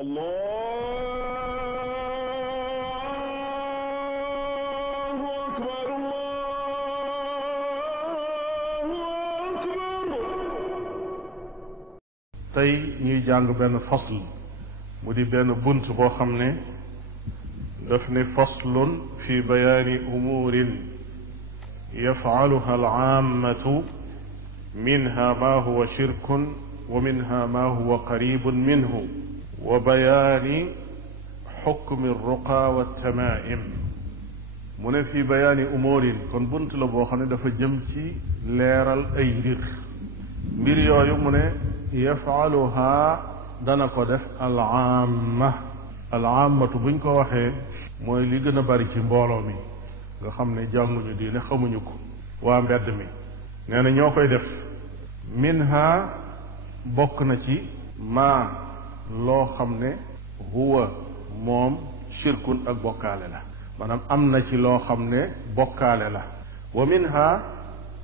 الله أكبر الله أكبر. tey ñuy jàng benn fasl mu di benn bunt boo xam ne daf ne faslun fi bayaani umurin yafcaluha alcaamatu minha ma huwa shirkun wa minha ma huwa qaribun minhu wa bayaani xukmi alruqa waltamaim mu ne fi bayaani umurin kon bunt la boo xam ne dafa jëm ci leeral ay mbir yooyu mu ne yafaluha dana ko def alaamatu buñ ko waxee mooy li gën a bari ci mbooloo mi nga xam ne jànguñu diine xamuñu ko waa mbedd mi nee na ñoo koy def minha bokk na ci maa loo xam ne huwa moom shirkun ak bokkaale la maanaam am na ci loo xam ne bokkaale la wa minha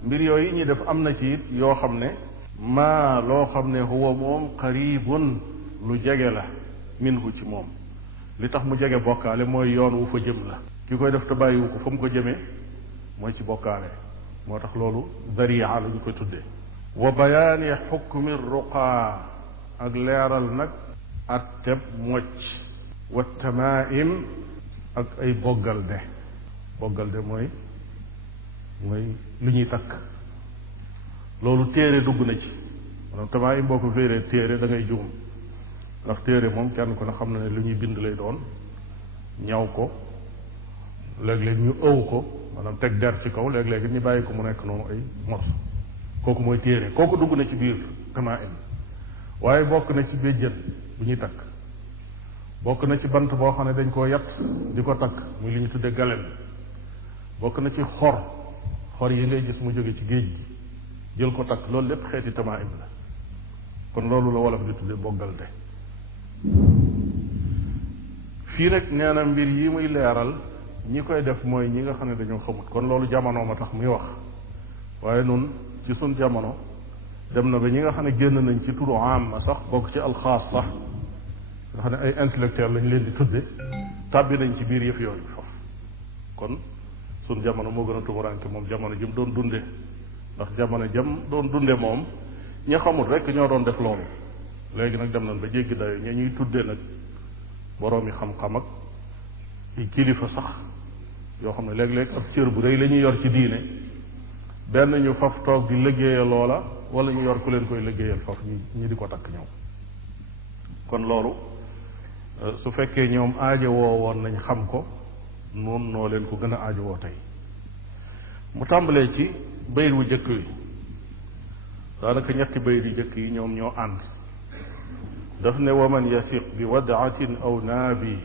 mbir yooyu ñi def am na ci it yoo xam ne maa loo xam ne huwa moom qaribun lu jege la minhu ci moom li tax mu jege bokkaale mooy yoon wu fa jëm la ki koy def te bàyyiwu ko fa mu ko jëmee mooy ci bokkaale moo tax loolu daria la ñu koy tuddee wa bayaani xukmi ruqaa ak leeral nag atteb mocc wa tamaim ak ay boggalde mooy lu ñuy takk loolu téere dugg na ci maanaam tamaim boo ko féeree téere da ngay juum ndax téere moom kenn ko ne xam na ne lu ñuy bind lay doon ñaw ko léeg-léeg ñu ëw ko maanaam teg der ci kaw léeg-léeg ñu bàyyi ko mu nekk noonu ay morso kooku mooy téere kooku dugg na ci biir tamaim waaye bokk na ci béjjën bu ñuy takk bokk na ci bant boo xam ne dañ koo yatt di ko takk muy li ñu tudde galen bokk na ci xor yi ngay gis mu jóge ci géej gi jël ko takk loolu lépp xeeti tamaim la kon loolu la wolof di tudde boggalte fii nag nee na mbir yi muy leeral ñi koy def mooy ñi nga xam ne dañoo xamut kon loolu jamono ma tax muy wax waaye nun ci sun jamono dem na ba ñi nga xam ne génn nañ ci turu amma sax bokk ci alxaas sax nga xam ne ay intellectuel lañ leen di tudde tàbbi nañ ci biir yëf yooyu foofu kon sun jamono moo gën a tumuranke moom jamono jëm doon dunde ndax jamono jëm doon dunde moom ña xamut rek ñoo doon def loolu léegi nag dem nañ ba jéggi dayo ña ñuy tudde nag boroomi xam-xam ak i kilifa sax yoo xam ne léeg-léeg ab cër bu rëy la ñuy yor ci diine benn ñu faf toog di liggéeyal loola wala ñu yor ku leen koy liggéeyal faf ñi di ko takk ñoom kon loolu su fekkee ñoom aajowoo woon nañ xam ko noonu noo leen ko gën a aajowoo tey mu tàmbalee ci bayit wu jëkk wi daanaka ñetti bayit yu jëkk yi ñoom ñoo ànd daf ne waman yasiq bi wadaatin aw naabi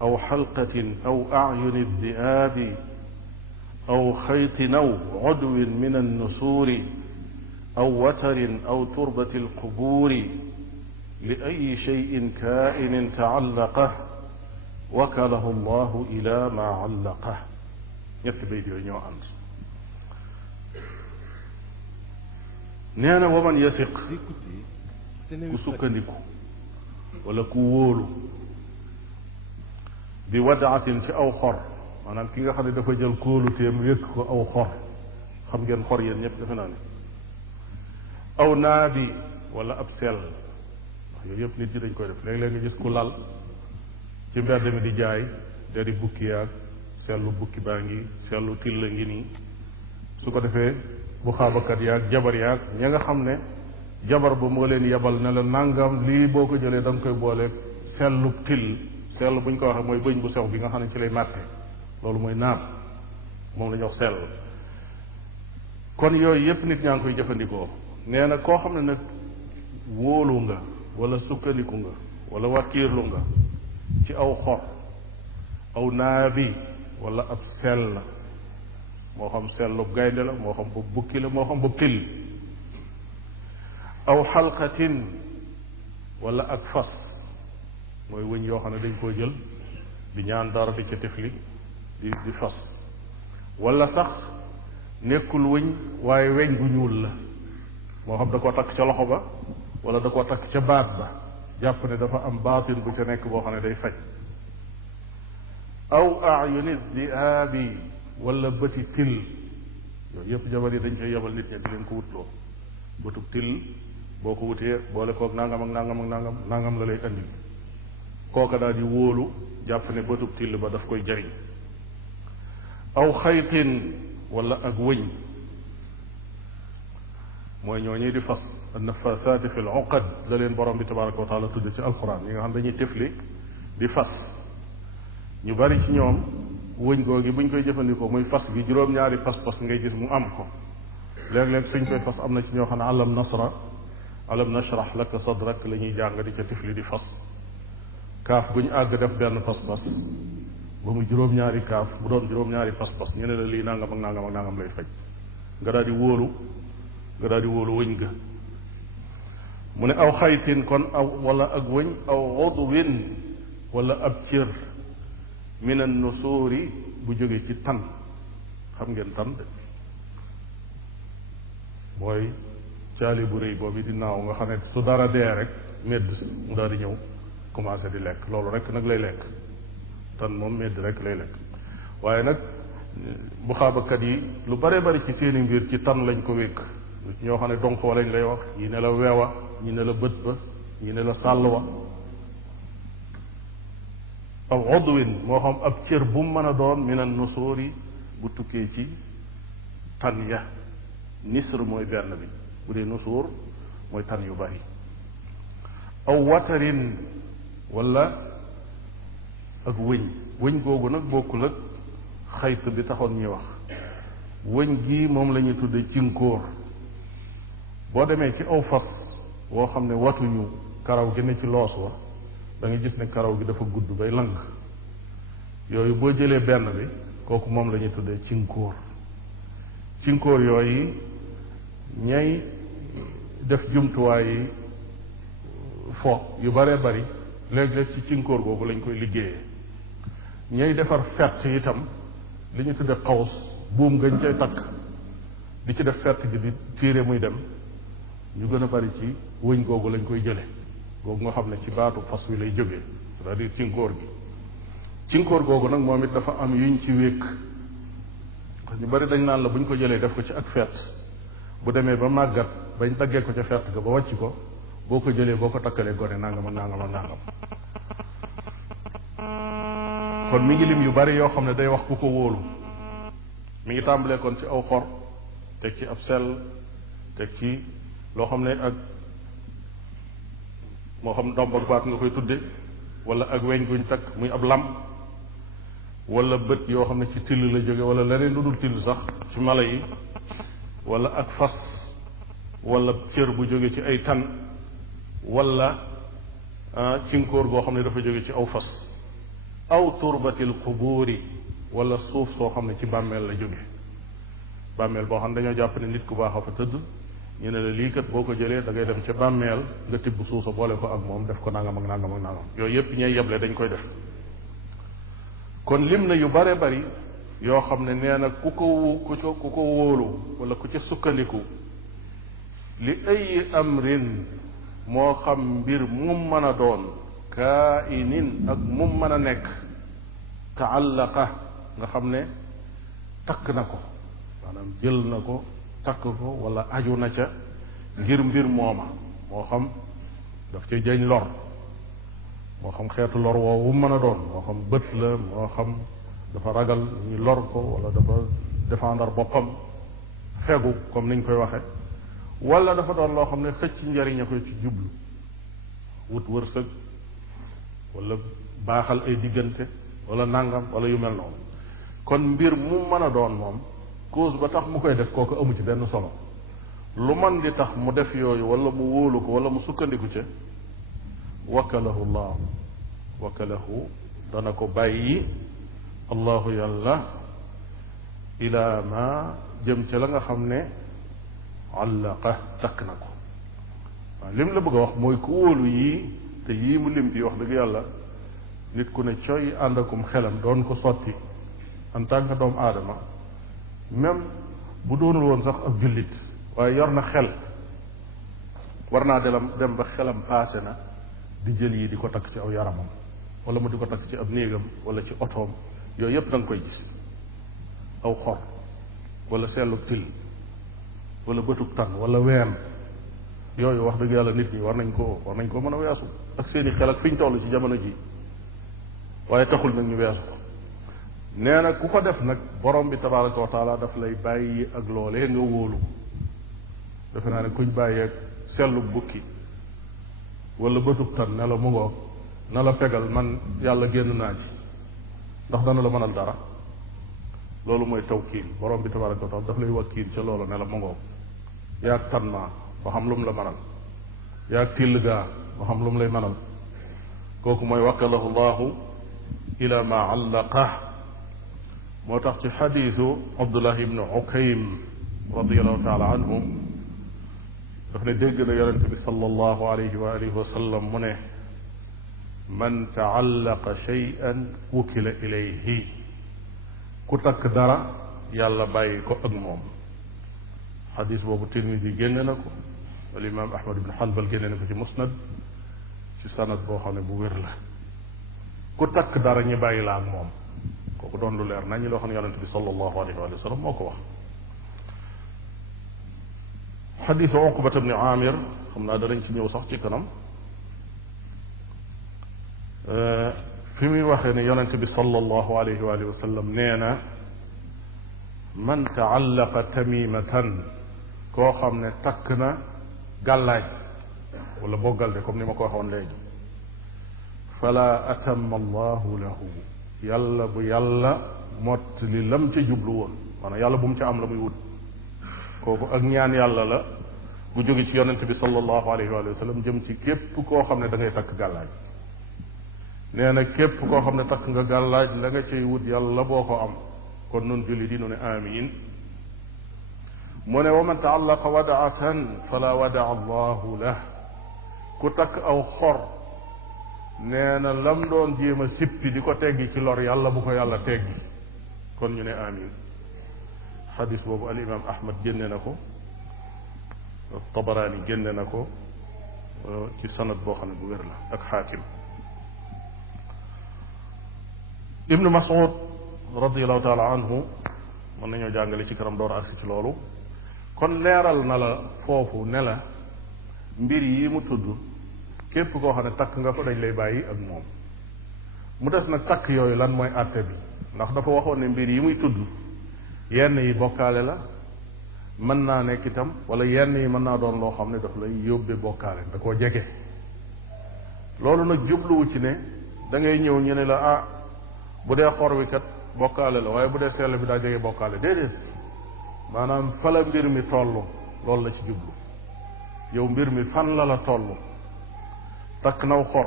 aw xalqatin aw ayuni diaabi aw xaytin aw udwin min annusuuri aw watarin aw turbati alqubuuri li ayi cheyin kainin taallaqah wakalahu allahu ila ma allaqah ñetti bayt yooyu ñoo ànd nee na waman yasiq ku sukkandiku wala ku wóolu bi wadaatin ci aw xor maanaam ki nga xam ne dafa jël kóoluteem wékk ko aw xor xam ngeen xor yéen ñëpp defe naa ne aw naabi wala ab sell ndax yooyu yëpp nit ñi dañ koy def léeg-léeg nga gis ku lal ci mbedd mi di jaay da di bukki yaag sellu bukki baa ngi sellu tilla ngi nii su ko defee bu xaabakat yaag jabar yaag ña nga xam ne jabar ba moo leen yebal ne la nangam lii boo ko jëlee da nga koy boole sellu till sell buñ ko waxee mooy bëñ bu sew bi nga xam ne ci lay màtte loolu mooy naat moom la ñuy wax sell kon yooyu yépp nit ñaa ngi koy jëfandikoo nee na koo xam ne nag wóolu nga wala sukkandiku nga wala wàkkiirlu nga ci aw xor aw naabi wala ab sell moo xam sellu gaynde la moo xam bu bukki la moo xam bu till aw xalqatin wala ak fas mooy wëñ yoo xam ne dañ koo jël di ñaan dara di ca tifli di fas wala sax nekkul wëñ waaye weñ gu ñuul la moo xam da koo takk ca loxo ba wala da koo takk ca baat ba jàpp ne dafa am baatin bu ca nekk boo xam ne day faj aw ayuni diaabi wala bëti till yooyu yëpp jabar yi dañ koy yebal nit ñi di leen ko wutloo bëtub till boo ko wutee boole koog nangam ak nangam ak nangam nangam la lay andil kooka daal di wóolu jàpp ne bëtub till ba daf koy jariñ aw xaytin wala ak wëñ mooy ñooñu di fas annafasaati fi l uqad la leen borom bi tabaraka wa taala tudd ci alquran yi nga xam dañuy tifli di fas ñu bari ci ñoom wëñ googi buñ koy jëfandikoo muy fas gi juróom-ñaari pas-pas ngay gis mu am ko léeg-léeg suñ koy fas am na ci ñoo xam ne alam nashrah laka sadrak la ñuy jàng di ca tifli di fas kaaf bu ñu àgg def benn pas-pas ba mu juróom-ñaari kaaf bu doon juróom-ñaari pas-pas ñu ne la lii nangam ak nangam ak nangam lay faj nga daal di wóolu wëñ ga mu ne aw xaytin kon aw wala ak wëñ aw udwin wala ab cër min an nusuuri bu jóge ci tan xam ngeen tan de mooy caali bu rëy boobu di naaw nga xam ne su dara dee rek medd mu daal di ñëw commencé di lekk loolu rek nag lay lekk tan moom medd rek lay lekk waaye nag bu xaabakat yi lu bare bari ci seeni mbir ci tan lañ ko wékk ñoo xam ne donc wa lañ lay wax ñi ne la weewa ñi ne la bët ba ñi ne la sàll wa aw udwin moo xam ab cër bu mu mën a doon min an nusuuri bu tukkee ci tan ya nisr mooy benn bi bu dee nusuur mooy tan yu bari aw watarin wala ak wëñ googu nag bokkul ak xayt bi taxoon ñuy wax wëñ gi moom la ñuy tudde cinkóor boo demee ci aw fas woo xam ne watuñu karaw gi ne ci loos wa da nga gis ne karaw gi dafa gudd bay lang yooyu boo jëlee benn bi kooku moom la ñuy tuddee cinkóor yooyu ñay def jumtuwaay yi fo yu bare bari léeg-léeg ci cinkóor googu lañ koy liggéeyee ñay defar fett itam li ñu tudde xaws buum gañ cay takk di ci def fett gi di tiire muy dem ñu gën a bari ci wëñ googu lañ koy jële googu nga xam ne ci baatu fas wi lay jógee c'est-à-dire cinkóor googu nag moom it dafa am yuñ ci wékk ñu bari dañ naan la buñ ko jëlee def ko ci ak fett bu demee ba màggat bañ daggee ko ca fett ga ba wàcc ko boo ko jëlee boo ko takkalee gone nangam ak nangam ak nangam kon mi ngi lim yu bari yoo xam ne day wax ku ko wóolu mi ngi tàmbalee kon ci aw xor teg ci ab sell teg ci loo xam ne ak moo xam ndomb ak baat nga koy tudde wala ak weñ guñ takk muy ab lam wala bët yoo xam ne ci till la jóge wala leneen lu dul till sax ci mala yi wala ak fas wala cër bu jóge ci ay tan wala cinkóor goo xam ne dafa jóge ci aw fas aw turbatil qubuuri wala suuf soo xam ne ci bàmmeel la jóge bàmmeel boo xam ne dañoo jàpp ne nit ku baax a fa tëdd ñu ne la lii kat boo ko jëlee da ngay dem ca bàmmeel nga tibb suusa boole ko ak moom def ko nangam ak nangam ak nangam yooyu yépp ñay yeble dañ koy def kon lim na yu bare bari yoo xam ne nee na ku ko wóolu wala ku ca sukkandiku li ay amrin moo xam mbir mum mën a doon kainin ak mum mën a nekk taallaqa nga xam ne takk na ko maanaam jël na ko takk ko wala aju na ca ngir mbir mooma moo xam daf ca jañ lor moo xam xeetu lor woowu mën a doon moo xam bët la moo xam dafa ragal ñu lor ko wala dafa défendre boppam fegu comme niñ koy waxe wala dafa doon loo xam ne xëcc njariñ a koy ci jublu wut wërsëg wala baaxal ay diggante wala nangam wala yu mel noonu kon mbir mu mën a doon moom cause ba tax mu koy def kooku amu ci benn solo lu man di tax mu def yooyu wala mu wóolu ko wala mu sukkandiku ca wakkalahu llah wakkalahu dana ko bàyyi allahu yàlla ila ma jëm ca la nga xam ne allaqa takk na ko waaw lim la bëgg a wax mooy ku wóolu yii te yii mu lim ci wax dëgg yàlla nit ku ne coy ànd akum xelam doon ko sotti en tant que doomu aadama même bu doonul woon sax ab jullit waaye yor na xel war naa dem ba xelam paase na di jël yi di ko takk ci aw yaramam wala mu di ko takk ci ab néegam wala ci otoom yooyu yëpp da nga koy gis aw xor wala seelu til wala bëtub tan wala ween yooyu wax dëgg yàlla nit ñi war nañ koo mën a weesu ak seeni xel ak fi ñu toll ci jamono ji waaye taxul nag ñu weesu ko nee na ku ko def nag borom bi tabaraka wa taala daf lay bàyyi ak loolee nga wóolu defe naa ne kuñ bàyyi ak sellu bukki wala bëtub tan ne la mu ngoog na la fegal man yàlla génn naa ci ndax dana la mënal dara loolu mooy tawkiil borom bi tabaraka wa taala daf lay wakkiil ca loolu ne la mu ngoog yaag tan maa ba xam lu mu la mënal yaag till gaa ba xam lu mu lay mënal kooku mooy wakkalahu llahu ila ma allaqa moo tax ci xadiisu Abdullah ibn Ukaym radiallahu taala anhu daf ne dégg na yonente bi sallallahu alayhi wa alihi wa sallam mu ne man taallaqa shay'an wukila ilayhi ku takk dara yàlla bàyyi ko ak moom xadis boobu Tirmidi génne na ko al imam Ahmad ibn Hanbal génne na ko ci musnad ci sanad boo xam ne bu wér la ku takk dara ñu bàyyi la ak moom kooku doon lu leer nañu loo xam ne yonente bi sallallahu alayhi wa sallam moo ko wax xadisu Uqbata ibn Amir xam naa danañ ci ñëw sax ci kanam fi muy waxee ne yonente bi sallallahu alayhi wa sallam nee na man taallaqa tamimatan koo xam ne takk na gàllaaj wala boggal de comme ni ma ko waxoon léegi fala atamma allahu lahu yàlla bu yàlla mott li lam ca jublu woon maanaam yàlla bu mu ca am la muy wut kooku ak ñaan yàlla la bu jóge ci yonente bi sallallahu alayhi wa sallam jëm ci képp koo xam ne da ngay takk gàllaaj nee na képp koo xam ne takk nga gàllaaj la nga cay wut yàlla boo ko am kon nun julli di nu ne amin mu ne wa man taallaqa wadaatan fala wadaa allahu lah ku takk aw xor nee na lam doon jéem a sippi di ko teggi ci lor yàlla bu ko yàlla teggi kon ñu ne amin xadis boobu al imam Ahmad génne na ko Tabaraani génne na ko ci sanad boo xam ne bu wér la ak Xaakim Ibnu Mas'ud radiallahu taala anhu mën nañoo jàngale ci kanam door agsi ci loolu kon leeral na la foofu ne la mbir yi mu tudd képp koo xam ne takk nga ko dañ lay bàyyi ak moom mu des nag takk yooyu lan mooy àtte bi ndax dafa waxoon ne mbir yi muy tudd yenn yi bokkaale la mën naa nekk itam wala yenn yi mën naa doon loo xam ne daf lay yóbbe bokkaale da koo jege loolu nag jubluwu ci ne da ngay ñëw ñu ne la ah bu dee xor wi kat bokkaale la waaye bu dee sell bi daa jege bokkaale déedéet maanaam fa la mbir mi toll loolu la ci jublu yow mbir mi fan la toll takk naw xor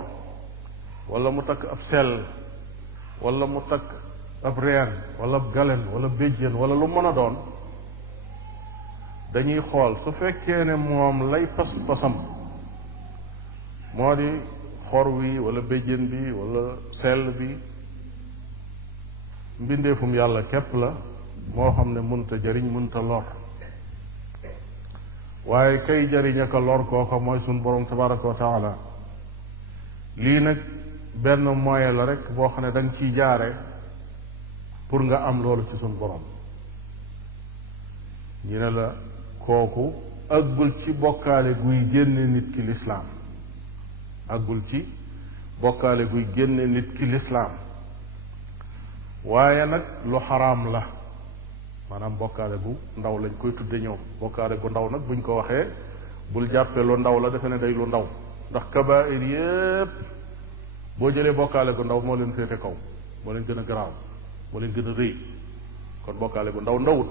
wala mu takk ab sell wala mu takk ab reen wala ab galen wala béjjén wala lu mën a doon dañuy xool su fekkee ne moom lay pas-pasam moo di xor wi wala béjjén bi wala sell bi mbindeefum yàlla képp la moo xam ne munta jariñ munta lor waaye kay jariñ ak lor kooka mooy suñ borom tabaraka wa taala lii nag benn moyen la rek boo xam ne da nga ciy jaare pour nga am loolu ci suñ borom ñu ne la kooku àggul ci bokkaale guy génne nit ki lislaam àggul ci bokkaale guy génne nit ki lislaam waaye nag lu xaraam la maanaam bokkaale bu ndaw lañ koy tudde ñoom bokkaale gu ndaw nag buñ ko waxee bul jàppee lu ndaw la defe ne day lu ndaw ndax kabaa'ir yépp boo jëlee bokkaale gu ndaw moo leen féete kaw moo leen gën a garaaw moo leen gën a rëy kon bokkaale gu ndaw ndawut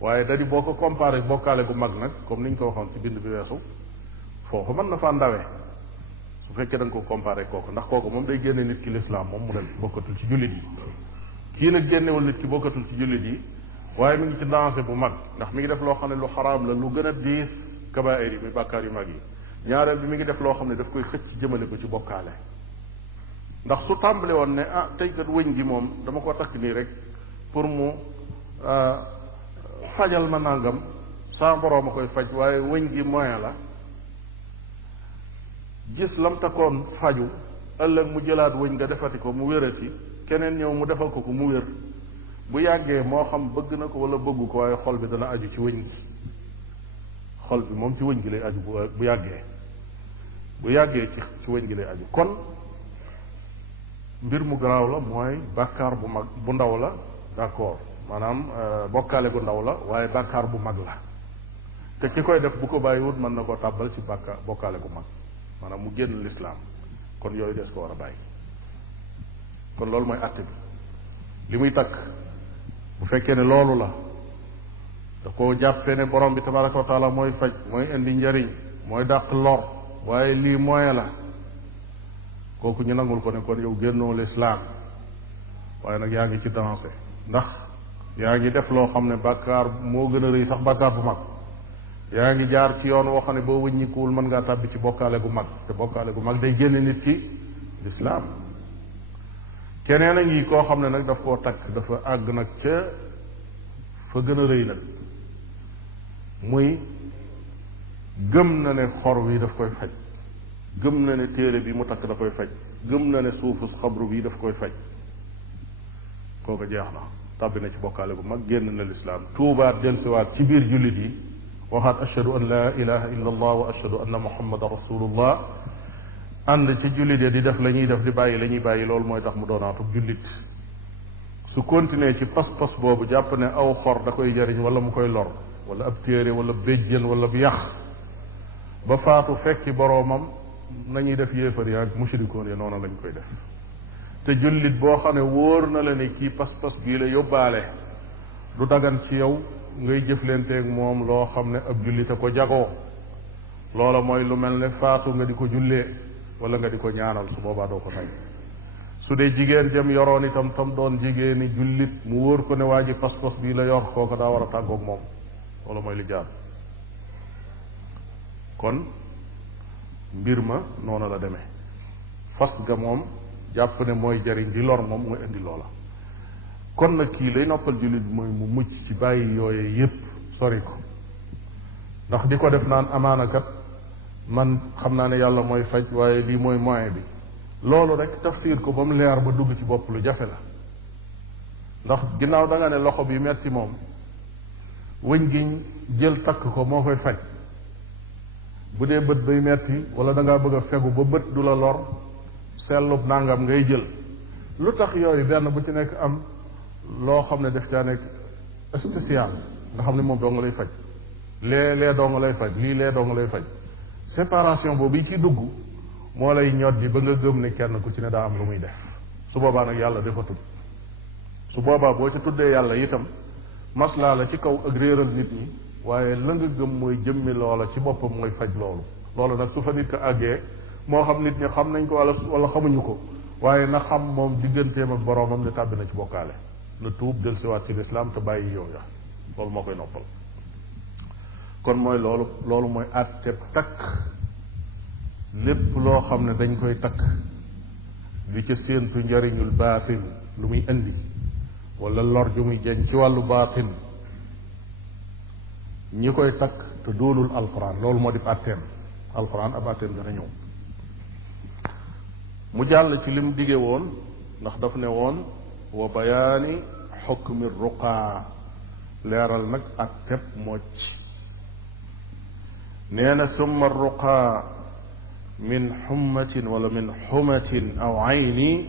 waaye da di boo ko comparé bokkaale gu mag nag comme niñ ko waxoon ci bind bi weesu foofu mën na faa ndawee su fekkee da nga ko comparé kooku ndax kooku moom day génne nit ki lislaam moom mu ne bokkatul ci jullit yi kii nag génnewul nit ki bokkatul ci jullit yi waaye mi ngi ci danger bu mag ndax mi ngi def loo xam ne lu xaraam la lu gën a diis kabaa'ir yi muy bàkkaar yu mag yi ñaareel bi mi ngi def loo xam ne daf koy xëcc jëmale ko ci bokkaale ndax su tàmbale woon ne ah tey kat wëñ gi moom dama ko takk nii rek pour mu fajal ma nangam saa boroom a koy faj waaye wëñ gi moyen la gis lam takkoon faju ëllëg mu jëlaat wëñ nga defati ko mu wérati keneen ñëw mu defal ko ko mu wér bu yàggee moo xam bëgg na ko wala bëggu ko waaye xol bi dana aju ci wëñ gi xol bi moom ci wëñ gi lay aju bu yàggee ci wëñ gi lay aju kon mbir mu garaaw la mooy bàkkaar bu mag bu ndaw la d'accord maanaam bokkaale gu ndaw la waaye bàkkaar bu mag la te ki koy def bu ko bàyyiwut mën na koo tàbbal ci bàkkaar bokkaale gu mag maanaam mu génn lislaam kon yooyu des ko war a bàyyi kon loolu mooy àtte bi li muy takk bu fekkee ne loolu la da koo jàppee ne borom bi tabaraka wa taala mooy faj mooy indi njariñ mooy dàq lor waaye lii mooy la kooku ñu nangul ko ne kon yow génnoo lislaam waaye nag yaa ngi ci dansé ndax yaa ngi def loo xam ne bàkkaar moo gën a rëy sax bàkkaar bu mag yaa ngi jaar ci yoon woo xam ne boo wëññikuwul mën ngaa tàbbi ci bokkaale gu mag te bokkaale gu mag day génne nit ki lislaam keneen a ngi koo xam ne nag daf koo takk dafa àgg nag ca fa gën a rëy nag muy gëm na ne xor wi daf koy faj gëm na ne téere bi mu takk da koy faj gëm na ne suufus xabru bi daf koy faj kooku jeex na tàbbi na ci bokkaale gu mag génn na lislaam tuubaat delsiwaat ci biir jullit yi waxaat ashhadu an la ilaha illa allah wa ashhadu anna muhammadan rasulullah ànd ci jullit ya di def la ñuy def di bàyyi la ñuy bàyyi loolu mooy tax mu doonaatub jullit su continuer ci pas-pas boobu jàpp ne aw xor da koy jariñ wala mu koy lor wala ab téere wala béjjën wala bu yàq ba faatu fekki boroomam nañuy def yéefar ya ak mushrikoon ya noonu lañ koy def te jullit boo xam ne wóor na la ne kii pas-pas bii la yóbbaale du dagan ci yow ngay jëflanteeg moom loo xam ne ab jullit a ko jagoo loola mooy lu mel ne faatu nga di ko jullee wala nga di ko ñaanal su boobaa doo ko nay su dee jigéen jëm yoroon itam tam doon jigéeni jullit mu wóor ko ne waa ji pas-pas bii la yor kooku daa war a tàggoog moom wala mooy li jaar kon mbir ma noonu la demee fas ga moom jàpp ne mooy jariñ di lor moom mooy indi loola kon nag kii lay noppal jullit bi mooy mu mucc ci bàyyi yooye yépp sori ko ndax di ko def naan amaanakat man xam naa ne yàlla mooy faj waaye lii mooy moyen bi loolu rek tafsir ko ba mu leer ba dugg ci bopp lu jafe la ndax ginnaaw da nga ne loxo bi metti moom wëñ gi jël takk ko moo koy faj bu dee bët bay metti wala da ngaa bëgg a fegu ba bët du la lor sellub nangam ngay jël lu tax yooyu benn bu ci nekk am loo xam ne def caa nekk spécial nga xam ne moom doo nga lay faj lee doo nga lay faj lee doo nga lay faj séparation boobu yi ci dugg moo lay ñot bi ba nga gëm ne kenn ku ci ne daa am lu muy def su boobaa nag yàlla dafa tudd su boobaa boo ci tuddee yàlla itam maslaa la ci kaw ak réeral nit ñi waaye la nga gëm mooy jëmmi loola ci boppam mooy faj loolu nag su fa nit ko àggee moo xam nit ñi xam nañ ko wala xamuñu ko waaye na xam moom digganteem ak boroomam ne tàbbi na ci bokkaale na tuub dellusiwaat ci lislaam te bàyyi yow ya loolu moo koy noppal kon mooy loolu mooy àtte takk lépp loo xam ne dañ koy takk di ca séentu njariñul baatin lu muy indi wala lor ju muy jeñ ci wàllu baatin ñi koy takk te doonul alquran loolu moo di àtteem alquran ab àtteem dana ñëw mu jàll ci lim dige woon ndax daf ne woon wa bayaani xukmi ruqaa leeral nag àtteb mocc nee na summa ruqaa min xummatin wala min xumatin aw ayni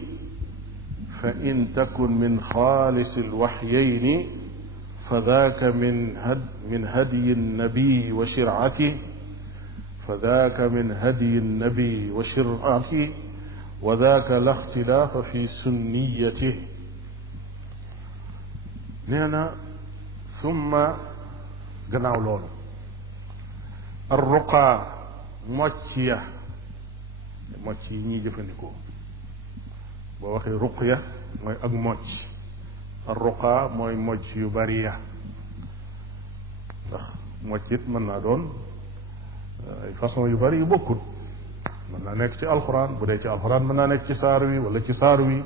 fa in takun min xaalisi alwaxyayni fa daaka min hadyi nnabi wa shircati fa daaka min hadyi nnabi wa shircati wa daaka la ixtilaafa fi sunniyatih nee na summa gannaaw loolu arruqaa mocc ya mocc yi ñuy jëfandikoo boo waxee ruqya mooy ak mocc arruqaa mooy mocc yu bari ya ndax mocc it mën naa doon ay façon yu bari yu bokkut mën naa nekk ci alxuraan bu dee ci alxuraan mën naa nekk ci saar wi wala ci saar wi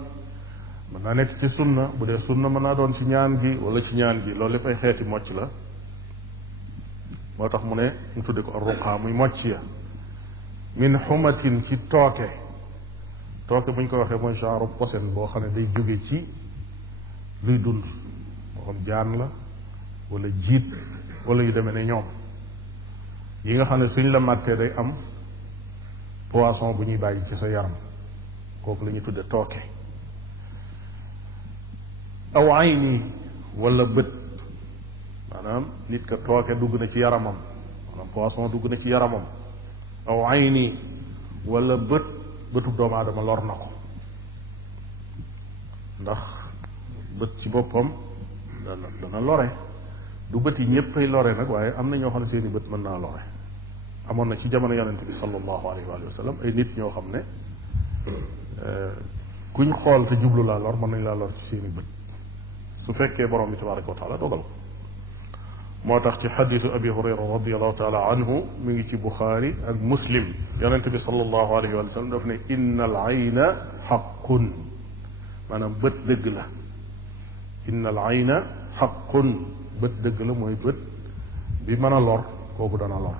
mën naa nekk ci sunna bu dee sunna mën naa doon ci ñaan gi wala ci ñaan gi loolu lépp ay xeeti mocc la moo tax mu ne mu tudde ko arruqaa muy mocc ya min xumatin ci tooke buñ ko waxee mooy genre posen boo xam ne day jóge ci luy dund moo xam jaan la wala jiit wala yu demee ne ñoom yi nga xam ne suñ la màttee day am poisson bu ñuy bàyyi ci sa yaram kooku la ñuy tudde tooke aw ayni wala bët maanaam nit ka tooke dugg na ci yaramam maanaam poisson dugg na ci yaramam aw ayni wala bëtu doomu aadama lor na ko ndax bët ci boppam dana lore du bët yi ñëpp ay lore nag waaye am na ñoo xam ne seeni bët mën naa lore amoon na ci jamono yonente bi sallallahu alayhi wa sallam ay nit ñoo xam ne kuñ xool te jublu laa lor mën nañ laa lor ci seeni bët su fekkee borom bi tabaraka wa taala dogal ko moo tax ci xadisu abi hurayra radiallahu taala anhu mi ngi ci buxaari ak muslim yonente bi sallallahu alayhi wa sallam daf ne inna al ayna xaqun maanaam bët dëgg la inna al ayna xaqun bët dëgg la mooy bët bi mën a lor kooku dana lor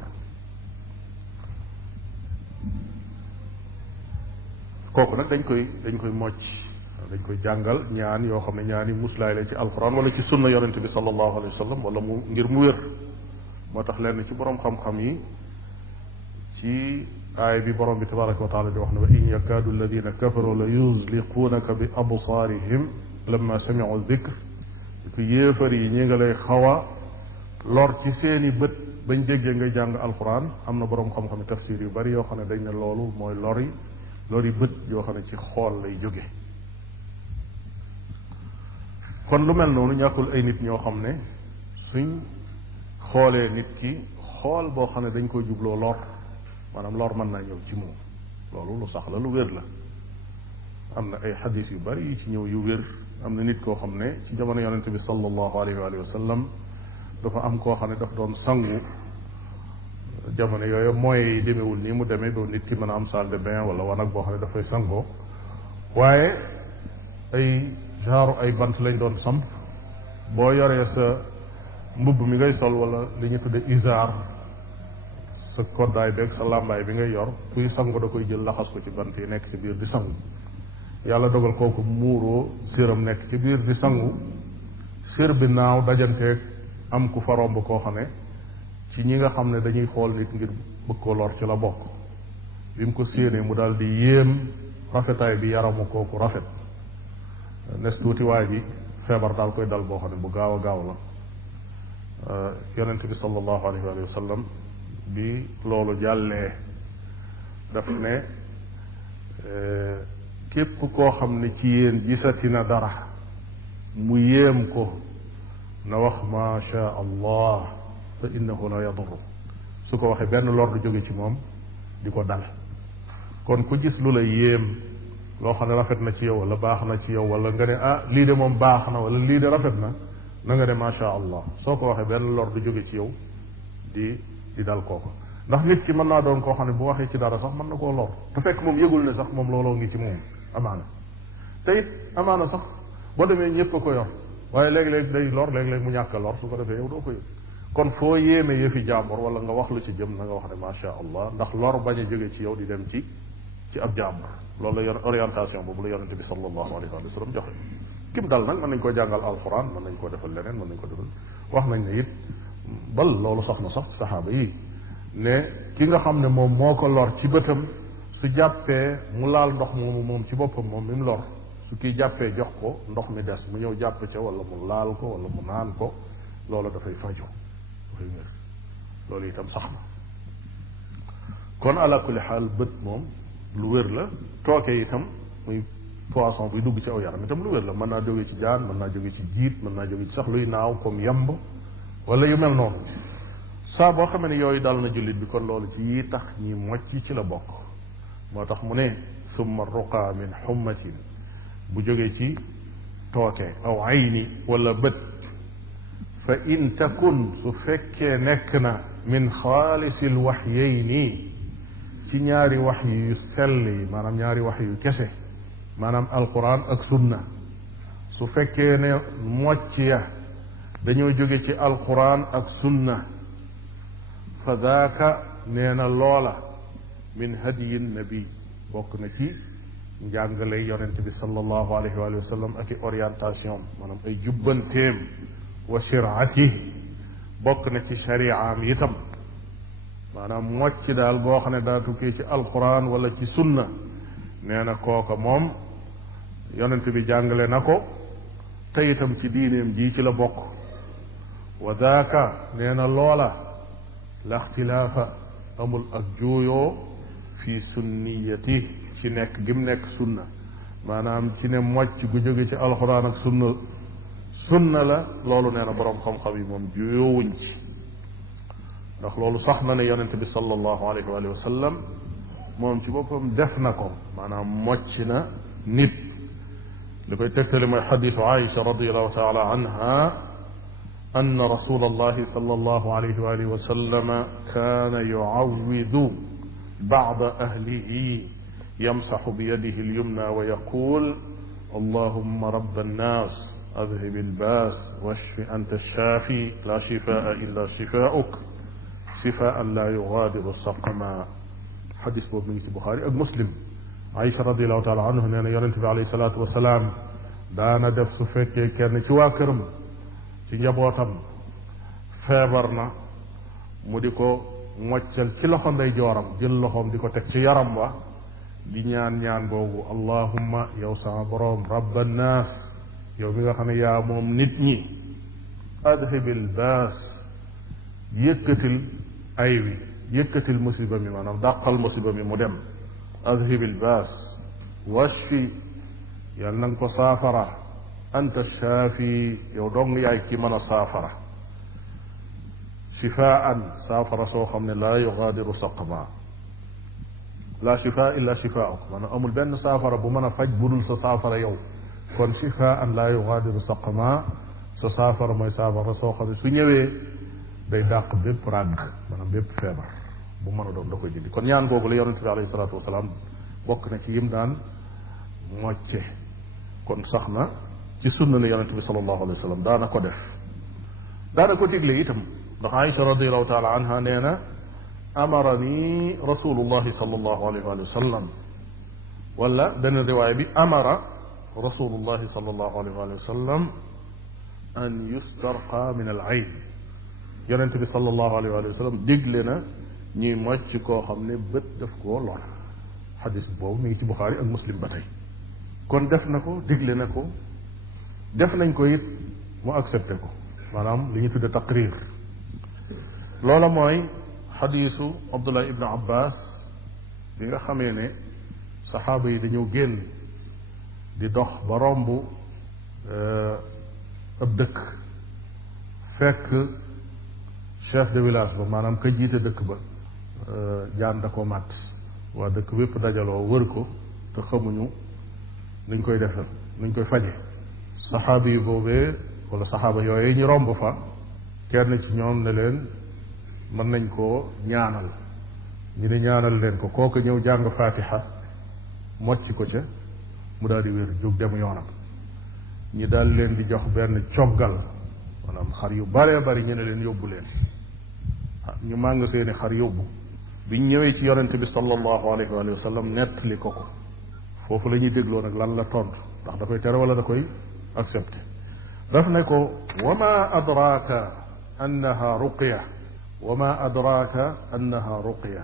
kooku nag dañ koy mocc dañ koy jàngal ñaan yoo xam ne ñaani muslaay la ci alquran wala ci sunna yonente bi sallallahu alayhi wa sallam wala mu ngir mu wér moo tax lenn ci borom xam-xam yi ci aay bi borom bi tabaraka wa taala di wax ne wa in yakaadu alladina kafaru la yuzliquunaka bi absaarihim lamma samiu dikr ko yéefar yi ñi nga lay xaw a lor ci seeni bët bañ déggee ngay jàng alquran am na borom xam-xam tafsir yu bari yoo xam ne dañ ne loolu mooy lori bët yoo xam ne ci xool lay jóge kon lu mel noonu ñàkkul ay nit ñoo xam ne suñ xoolee nit ki xool boo xam ne dañ koy jubloo lor maanaam lor mën naa ñëw ci moom loolu lu sax la lu wér la am na ay xadis yu bari yu ci ñëw yu wér am na nit koo xam ne ci jamono yonente bi sallallahu alayhi wa sallam dafa am koo xam ne daf doon sangu jamono yooyu mooy yi demewul nii mu demee doo nit ki mën a am salle de bain wala wanag boo xam ne dafay sangoo waaye ay genre ay bant lañ doon samp boo yoree sa mbubb mi ngay sol wala li ñu tudde isaar sa koddaay beeg sa làmbaay bi ngay yor kuy sangu da koy jël laxas ko ci bant yi nekk ci biir di sangu yàlla dogal kooku muuroo séram nekk ci biir di sangu sér bi naaw dajanteeg am ku fa romb koo xam ne ci ñi nga xam ne dañuy xool nit ngir bëgg koo lor ci la bokk bi mu ko séenee mu daal di yéem rafetaay bi yaramu kooku rafet nes tuuti waay bi feebar daal koy dal boo xam ne bu gaaw a gaaw la yonente bi sallallahu alayhi wa sallam bi loolu jàllee daf ne képp koo xam ne ci yéen gisati na dara mu yéem ko na wax ma sha allah fa innahu la yadurru su ko waxee benn lor du jóge ci moom di ko dal kon ku gis lu la yéem loo xam ne rafet na ci yow wala baax na ci yow wala nga ne ah lii de moom baax na wala lii de rafet na na nga ne ma sha allah soo ko waxee benn lor du jóge ci yow di dal kooku ndax nit ki mën naa doon koo xam ne bu waxee ci dara sax mën na koo lor te fekk moom yëgul ne sax moom looloo ngi ci moom amaana te it amaana sax boo demee ñëpp a ko yor waaye léeg-léeg day lor léeg-léeg mu ñàkk a lor su ko defee yow doo ko yëg kon foo yéeme yëfi jàmbur wala nga wax lu ci jëm na nga wax ne macha allah ndax lor bañ a jóge ci yow di dem ci ab jàmbur loolu la orientation boobu la yonente bi sallallahu alayhi wa sallam joxe kim dal nag mën nañ koo jàngal alquran mën nañ koo defal leneen mën nañ ko defal wax nañ ne it bal loolu sax na sax saxaaba yi ne ki nga xam ne moom moo ko lor ci bëtam su jàppee mu laal ndox moomu moom ci boppam moom mi mu lor su kii jàppee jox ko ndox mi des mu ñëw jàpp ca wala mu laal ko wala mu naan ko loolu dafay faju dafay wér loolu itam sax na kon ala kulli xaal bët moom lu wér la tooke itam muy poisson buy dugg ci aw yaram itam lu wér la mën naa jóge ci jaan mën naa jóge ci jiit mën naa jóge ci sax luy naaw comme yamb wala yu mel noonu saa boo xamee ne yooyu dal na jullit bi kon loolu ci yi tax ñi mocc ci la bokk moo tax mu ne summa ruqa min xummatin bu jógee ci tooke aw ayni wala bët fa in takun su fekkee nekk na min xaalisil waxyayni ci ñaari wax yu sell yi maanaam ñaari wax yu kese maanaam alquran ak sunna su fekkee ne mocc ya dañoo jóge ci alquran ak sunna fa daaka nee na loola min hadiyi nabi bokk na ci njàngale yonent bi sallallahu alayhi wa sallam ak i orientation maanaam ay jubbanteem wa shiraati bokk na ci shari'aam itam maanaam mocc daal boo xam ne daa tukkee ci alquran wala ci sunna nee na kooka moom yonent bi jàngale na ko te itam ci diineem ji ci la bokk wa daaka nee na loola la ixtilaafa amul ak juuyoo fi sunniyati ci nekk gim nekk sunna maanaam ci ne mocc gu jóge ci alxuraan ak sunna la loolu nee na boroom xam-xam yi moom juyoowuñ ci ndax loolu sax na ne yonente bi sallallahu alayhi wa sallam moom ci boppam def na ko maanaam mocc na nit li koy tegtale mooy xadisu Aïcha radiallahu taala anha anna rasul allahi sallallahu alayhi wa sallam kaana yuawwidu ba'da ahlihi yamsaxu biyadihi alyumna wa yaqul allahumma rabba annas adhib albaas washfi anta alshaafi la shifaa illa shifaa'uk shifaan la yugaadiru saqama xadis boobu mi ngi ci Buxaari ak Muslim Aïcha radiallahu taala anhu nee na yonente bi alayhi salaatu wasalaam daana def su fekkee kenn ci waa këram ci njabootam feebar na mu di ko moccal ci loxo ndey jooram jël loxoom di ko teg ci yaram wa di ñaan boobu allahumma yow sama boroom rabba nnaas yow mi nga xam ne yaa moom nit ñi adhibil baas yëkkatil ay wi yëkkatil musiba mi maanaam dàqal musiba mi mu dem adhibil baas washfi yàlla na nga ko saafara anta shaafi yow dong yaay ki mën a saafara shifaan saafara soo xam ne laa yugaadiru saqama la shifaa illa shifaa'uk maanaam amul benn saafara bu mën a faj budul sa saafara yow kon shifaan laa yugaadiru saqama sa saafara mooy saafara soo xam ne su ñëwee day dàq bépp ràgg maanaam bépp feebar bu mën a doon da koy dindi kon ñaan googu la yonente bi alayhi salaatu wasalaam bokk na ci yim daan mocce kon sax na ci sunna ne yonente bi sallallahu alayhi wa sallam daana ko def daana ko digle itam ndax Aïcha radiallahu taala anha nee na amarani rasulullahi sallallahu alayhi wa sallam wala benn riwaaya bi amara rasulullahi sallallahu alayhi wa sallam an yustarqa min al ayn yonente bi sallallahu alayhi wa sallam digle na ñuy mocc koo xam ne bët daf koo lor xadis boobu mi ngi ci Buxaari ak Muslim ba tey kon def na ko digle na ko def nañ ko it mu accepté ko maanaam li ñu tudde taqrir loola mooy xadiisu Abdullah ibn Abbas bi nga xamee ne saxaaba yi dañoo génn di dox ba romb ab dëkk fekk chef de village ba maanaam ka jiite dëkk ba jaan da ko màtt waa dëkk bépp dajaloo wër ko te xamuñu nuñ koy defal nuñ koy faje saxaaba yi boobee wala saxaaba yooyu ñu romb fa kenn ci ñoom ne leen mën nañ koo ñaanal ñu ne ñaanal leen ko kooku ñëw jàng fatiha mocc ko ca mu daal di wér jóg dem yoonam ñi daal leen di jox benn coggal maanaam xar yu baree bari ñu ne leen yóbbu leen ñu màng seeni xar yóbbu biñ ñëwee ci yonente bi sallallahu alayhi wa sallam nettali ko foofu la ñuy dégloo nag lan la tontu ndax da koy tere wala da koy accepté daf ne ko wa ma adraka annaha ruqya wa ma adraka annaha ruqya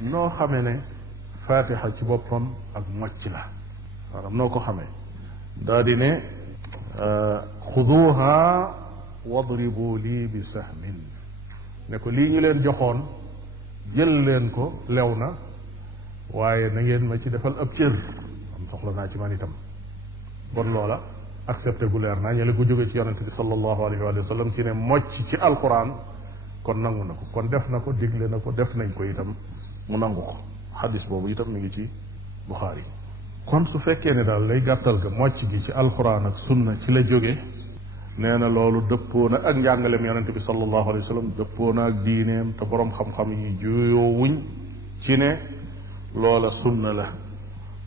noo xamee ne fatiha ci boppam ak mocc la maanaam noo ko xamee daa di ne xuduha wadribu lii bi sahmin ne ko lii ñu leen joxoon jël leen ko lew na waaye na ngeen ma ci defal ab cër am soxla naa ci man itam bon loola accepté gu leer naa ñele gu jóge ci yonente bi sallallahu alayhi wa sallam ci ne mocc ci alquran kon nangu na ko kon def na ko digle na ko def nañ ko itam mu nangu ko xadis boobu itam mi ngi ci Buxaari kon su fekkee ne daal lay gàttal ga mocc gi ci alquran ak sunna ci la jóge nee na loolu dëppoo na ak njàngaleem yonente bi sallallahu alayhi wa sallam dëppoo na ak diineem te boroom xam-xam yi juyoo wuñ ci ne loola sunna la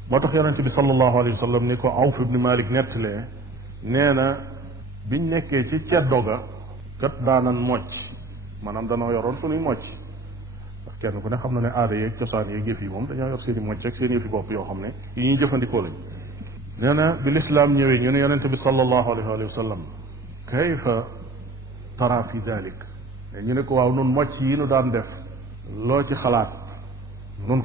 moo tax yonente bi sallallahu alayhi wa sallam ni ko Awf ibn Malik nettalee nee na biñ nekkee ci ceddo ga kat daanan mocc maanaam danoo yoroon suñuy mocc kenn ku ne xam na ne aada yeeg cosaan yeeg yëf yi moom dañoo yor seen i mocc ak seen yëf yi bopp yoo xam ne yi ñuy jëfandikoo lañ. nee na bi lislaam ñëwee ñu ne yonente bi sallallahu alayhi wa sallam kayfa tara fi dalik ñu ne ko waaw nun mocc yi nu daan def loo ci xalaat nun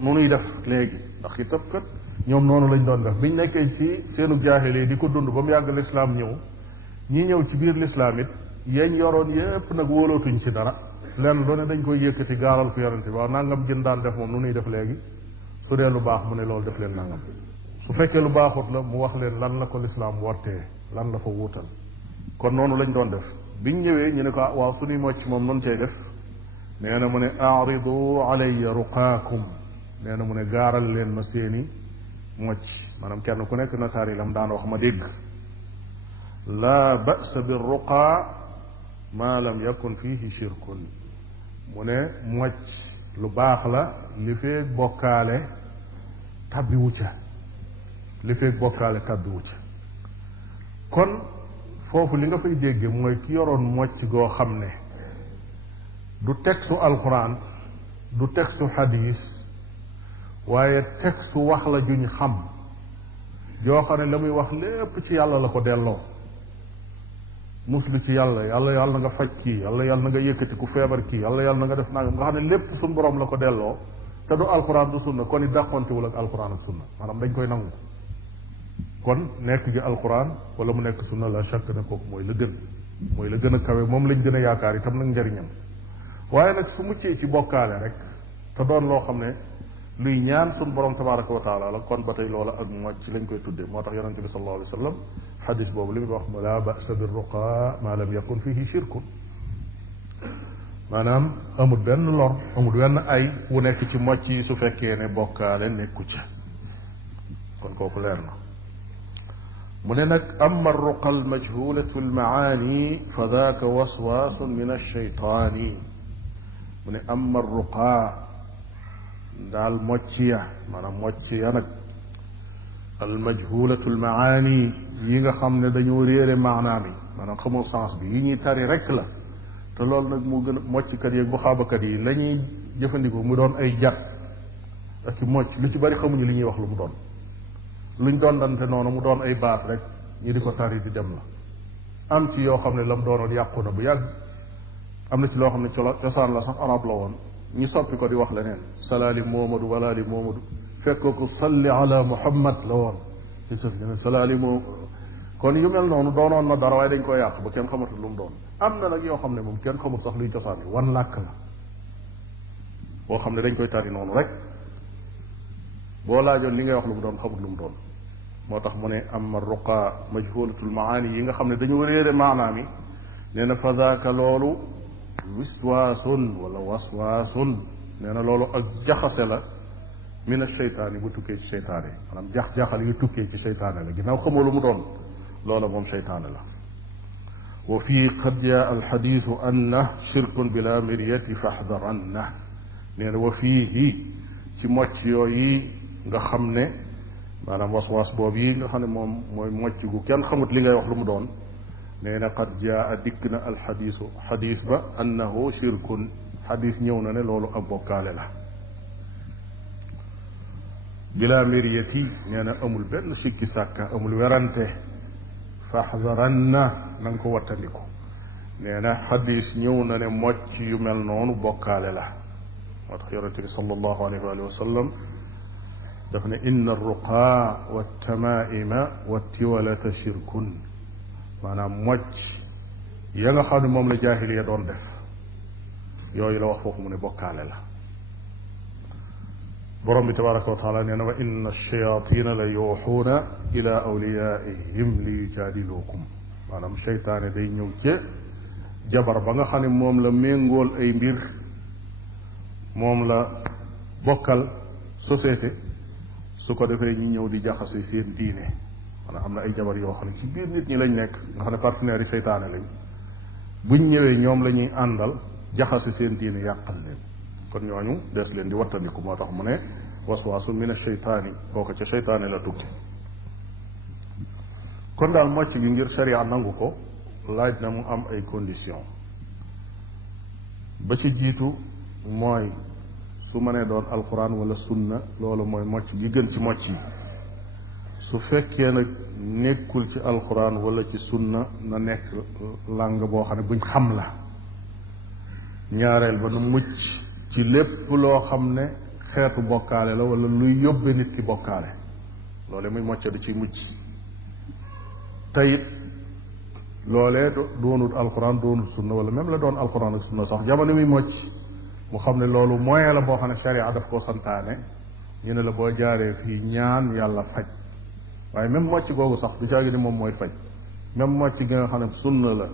nuy def léegi ndax itam kat ñoom noonu lañ doon def biñ nekkee ci seenu jaahili di ko dund ba mu yàgg lislaam ñëw ñi ñëw ci biir lislaam it yeñ yoroon yépp nag wóolootuñ ci dara lenn lu ne dañ koy yëkkati gaaral ko yonente bi waaw nangam gën daan def moom nu nuy def léegi su dee lu baax mu ne loolu def leen nangam su fekkee lu baaxut la mu wax leen lan la ko lislaam wottee lan la fa wuutal kon noonu lañ doon def biñ ñëwee ñu ne ko waaw suñuy mocc moom noonu cay def nee na mu ne aridu alayya ruqaakum nee na mu ne gaaral leen ma seeni mocc maanaam kenn ku nekk nataari lam daan wax ma dégg laa ba'sa bir ruqaa maa lam yakun fihi shirkun mu ne mocc lu baax la li feeg bokkaale tabbiwu ca li feeg bokkaale tabbiwu ca kon foofu li nga fay dégge mooy ki yoroon mocc goo xam ne du textu alquran du textu hadis waaye textu wax la juñ xam joo xam ne la muy wax lépp ci yàlla la ko delloo muslu ci yàlla yàlla na nga faj kii yàlla na nga yëkkati ku feebar kii yàlla na nga def nangam nga xam ne lépp suñ borom la ko delloo te du alquran du sunna kon it dàqontewul ak alquran ak sunna maanaam dañ koy nangu kon nekk gi alquran wala mu nekk sunna la shakk ne kooku mooy la gën a kawe moom lañ gën a yaakaar itam nag njëriñam waaye nag su muccee ci bokkaale rek te doon loo xam ne luy ñaan suñ borom tabaraka wa taala la kon ba tey loola ak mocc lañ koy tuddee moo tax yonente bi sallallahu alayhi wa sallam xadis boobu li muy wax la ba'sa bir ruqa ma lam yakun fihi shirkun maanaam amul benn lor amul benn ay wu nekk ci mocc yi su fekkee ne bokkaale nekku ca kon kooku leer na mu ne nag amma ruqa almajhulatu almaani fa daaka waswasun min alcheytaani mu ne amma ruqa daal mocc ya maanaam mocc ya nag almajhulatu almaani yi nga xam ne dañoo réere maanaam yi maanaam xamoo sens bi yi ñuy tari rek la te loolu nag mu gën a mocckat yi ak buxaabakat yi la ñuy jëfandikoo mu doon ay jat ak ci mocc lu ci bari xamuñu li ñuy wax lu mu doon luñ doon dante noonu mu doon ay baat rek ñi di ko tari di dem la am ci yoo xam ne la mu doonoon yàqu na bu yàgg am na ci loo xam ne cosaan la sax arab la woon ñi soppi ko di wax leneen salaali moomadu walaali moomadu fekkoo ko salli ala muhammad la woon ci sëf ne salaali moom kon yu mel noonu doonoon na dara waaye dañ koy yàq ba kenn xamatul lu mu doon am na nag yoo xam ne moom kenn xamul sax luy cosaan yi wan làkk la boo xam ne dañ koy tari noonu rek boo laajoon li ngay wax lu mu doon xamut lu mu doon moo tax mu ne amma ruqa majhulatul maani yi nga xam ne dañu réere maanaam yi nee na fa daaka loolu wiswaasun wala waswaasun nee na loolu ak jaxase la min asheytaani bu tukkee ci seytaane maanaam jax-jaxal yu tukkee ci seytaane la ginnaaw xamoo lu mu doon loola moom seytaane la wa fii qad jaa alxadisu anna shirkun bila miryati faxdaranna nee na wa fiihi ci mocc yooyu nga xam ne maanaam waswaas boobu yi nga xam ne moom mooy mocc gu kenn xamut li ngay wax lu mu doon nee na qad jaa dikk na alxadisu xadis ba annahu shirkun xadis ñëw na ne loolu ak bokkaale la bila miryati nee na amul benn sikki sàkka amul werante faxdaranna na nga ko wattandiku nee na xadis ñëw na ne mocc yu mel noonu bokkaale la moo tax yonente bi sallallahu alayhi wa sallam daf ne inna arruqaa waltamaima wattiwalata shirkun maanaam mocc ya nga xam ne moom la jaahiliya doon def yooyu la wax foofu mu ne bokkaale la borom bi tabaraka wa taala nee na wa inna ash-shayatina la yuuxuuna ila awliyaihim li yujaadiluukum maanaam seytaane day ñëw ca jabar ba nga xam ne moom la méngool ay mbir moom la bokkal société su ko defee ñu ñëw di jaxase seen diine maanaam am na ay jabar yoo xam ne ci biir nit ñi lañ nekk nga xam ne partenaires yi seytaane lañ buñ ñëwee ñoom la ñuy àndal jaxase seen diine yàqal leen kon ñooñu des leen di wattandiku moo tax mu ne waswaasu min asheytaani kooku ca seytaane la tukki kon daal mocc gi ngir sharia nangu ko laaj na mu am ay conditions ba ci jiitu mooy su mënee doon alquran wala sunna loolu mooy mocc gi gën ci mocc yi su fekkee nag nekkul ci alquran wala ci sunna na nekk làng boo xam ne buñ xam la ñaareel ba nu mucc ci lépp loo xam ne xeetu bokkaale la wala luy yóbbe nit ki bokkaale loole muy mocc du ci mucc tayit loolee doonut alquran doonut sunna wala même la doon alquran ak sunna sax jamono muy mocc mu xam ne loolu moyen la boo xam ne sharia daf koo santaane ñu ne la boo jaaree fii ñaan yàlla faj waaye même mocc googu sax du caagi ni moom mooy faj même mocc gi nga xam ne sunna la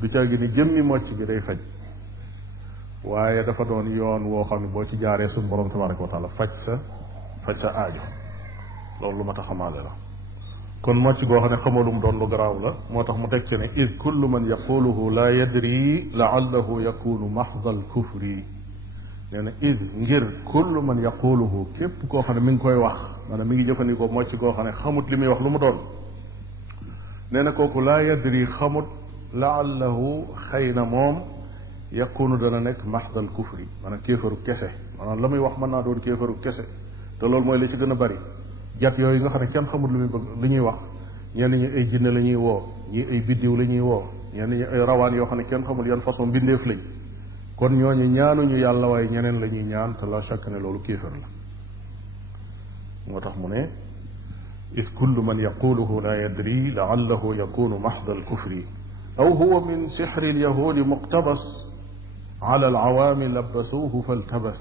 du caagi ni jëmmi mocc bi day faj waaye dafa doon yoon woo xam ne boo ci jaaree suñu borom tabaraka wa taala faj sa aajo loolu lu ma tax xamaale la kon mocc goo xam ne xamalum doon lu garaaw la moo tax mu teg ci ne id kullu man yaquluhu la yadri laallahu yakunu maxda al kufri nee na id ngir kullu man yaquluhu képp koo xam ne mi ngi koy wax maanaam mi ngi jëfandikoo mocc goo xam ne xamut li muy wax lu mu doon nee na kooku la yadri xamut laallahu xëy na moom yakunu dana nekk maxda al kufri maanaam kéefaru kese maanaam la muy wax mën naa doon kéefaru kese te loolu mooy li ci gën a bari jat yooyu nga xam ne kenn xamul lu muy bëgg li ñuy wax ñenn ñi ay jinne la ñuy woo ñii ay biddiw la ñuy woo ñenn ñi ay rawaan yoo xam ne kenn xamul yan façon mbindeef lañ kon ñooñu ñaanuñu yàlla waaye ñeneen la ñuy ñaan te la chaque ne loolu kéefar la moo tax mu ne is kullu man yaquluhu la yadri laallahu yakunu maxda alkufri aw huwa min sixri alyahudi muqtabas ala alawaami labasuuhu faltabas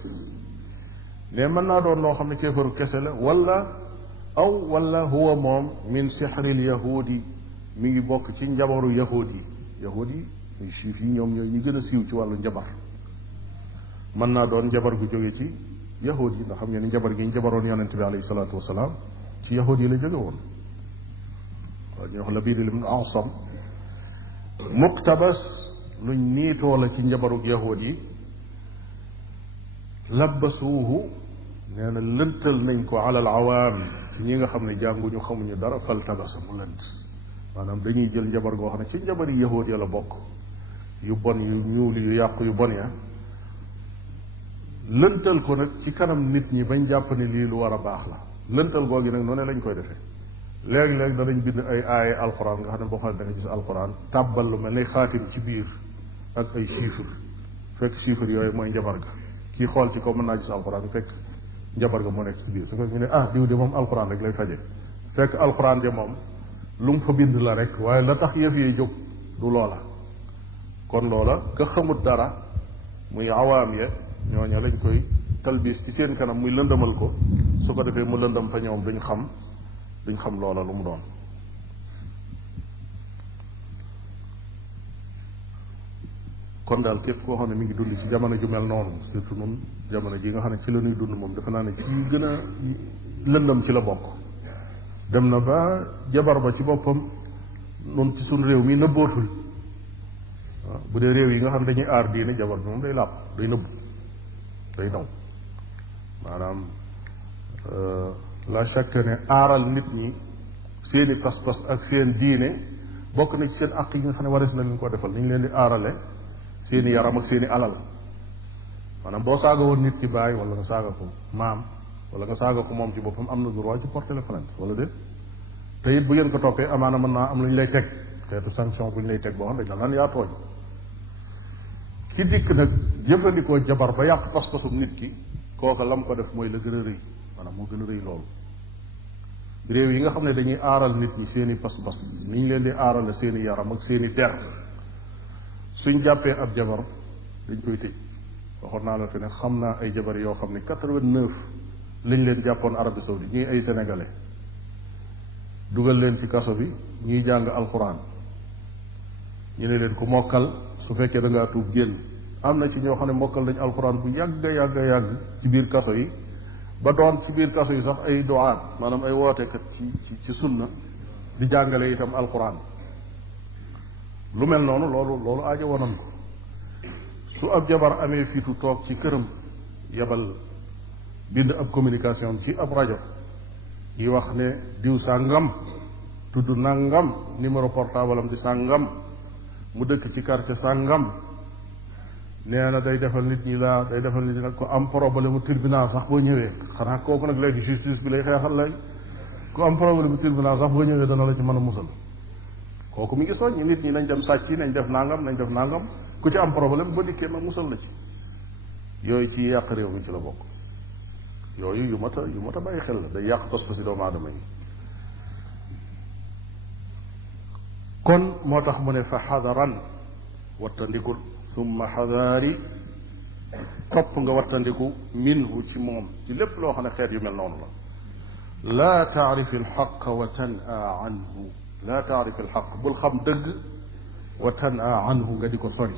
ne mën naa doon loo xam ne kéefaru kese la wala huwa moom min sixri alyahudi mi ngi bokk ci njabaru yahud yi muy juif yi ñoom ñooy ñi gën a siiw ci wàllu njabar mën naa doon njabar gu jóge ci yahud yi ndax xam ngeen ni njabar gi ñu jabaroon yonente bi alayhi salaatu wasalaam ci yahud yi la jóge woon waaw ñu wax Labiid ibn Asam muqtabas luñ niitoo la ci njabarug yahud yi labbasuuhu nee na lëntal nañ ko alal awaam ci ñi nga xam ne jànguñu xamuñu dara faltabasa mu lënt maanaam dañuy jël njabar goo xam ne ci njabari yahud ya la bokk yu bon yu ñuul yu yàqu yu bon ya lëntal ko nag ci kanam nit ñi bañ jàpp ne lii lu war a baax la lëntal googi nag noonu lañ koy defee léeg-léeg danañ bind ay aaye alquran nga xam ne boo xam ne da nga gis alquran tàbbal lu mel ne xaatim ci biir ak ay chiffre fekk chiffre yooyu mooy njabar ga kii xool ci kaw mën naa gis alquran fekk njabar ga moo nekk ci biir su ko ñu ne diw de moom alquran rek lay faje fekk alquran de moom lu mu fa bind la rek waaye la tax yëf yi jóg du loola kon loola ka xamut dara muy awaam ya ñooñu lañ koy talbis ci seen kanam muy lëndëmal ko su ko defee mu lëndëm fa ñoom duñ xam loola lu mu doon kon daal képp koo xam ne mi ngi dund ci jamono ju mel noonu surtout nun jamono ji nga xam ne ci la ñuy dund moom defe naa ne ci gën a lëndëm ci la bokk dem na ba jabar ba ci boppam nun ci suñ réew mi nëbbootul waaw bu dee réew yi nga xam ne dañuy aar diine jabar bi moom day làpp day nëbbu day daw maanaam la chaque ne aaral nit ñi seeni pas-pas ak seen diine bokk na ci seen àq yi nga xam ne waris na leen ko defal ni ñu leen di aarale seeni yaram ak seeni alal maanaam boo saaga woon nit ci baay wala nga saaga ko maam wala nga saaga ko moom ci boppam am na droit ci porter plainte wala déet te it bu ngeen ko toppee amaana mën naa am lu ñu lay teg xeetu sanction bu ñu lay teg boo xam ne dañ naan yaa tooñ ki dikk nag jëfandikoo jabar ba yàq pas-pasum nit ki kooka lam ko def mooy la gën a rëy maanaam moo gën a rëy loolu réew yi nga xam ne dañuy aaral nit ñi seeni pas-pas ni ñu leen di aarale seeni yaram ak seeni der suñ jàppee ab jabar dañ koy tëj waxoon naa la fi ne xam naa ay jabar yoo xam ne 89 lañ leen jàppoon Arabie Saoudite ñuy ay sénégalais dugal leen ci kaso bi ñuy jàng alxuraan ñu ne leen ku mokkal su fekkee da ngaa tuub génn am na ci ñoo xam ne mokkal nañ alxuraan bu yàgg ci biir kaso yi ba doon ci biir kaso yi sax ay duwaat maanaam ay wootekat ci sunna di jàngale itam alxuraan lu mel noonu loolu aajo wonan ko su ab jabar amee fitu toog ci këram yebal bind ab communication ci ab rajo yi wax ne diw sàngam tudd nangam numéro portable am di sàngam mu dëkk ci quartier sàngam nee na day defal nit ñi laa day defal nit ñi nag ko am problème mu tribunal sax boo ñëwee xanaa kooku nag léegi justice bi lay xeexal léegi ku am problème mu tribunal sax boo ñëwee dana la ci mën a musal kooku mi ngi soññi nit ñi nañ dem sàcc nañ def nangam ku ci am problème ba dikkee ma musal la ci yooyu ci yàq réew mi ci la bokk yooyu yu mat a bàyyi xel la day yàq pas-pasi doomu aadama yi kon moo tax mu ne fa xadaran wattandikul summa xadaari topp nga wattandiku minhu ci moom ci lépp loo xam ne xeet yu mel noonu la laa taarifi alxaq wa tan'a anhu laa taarifi alxaq bul xam dëgg wa tan'a anhu nga di ko sori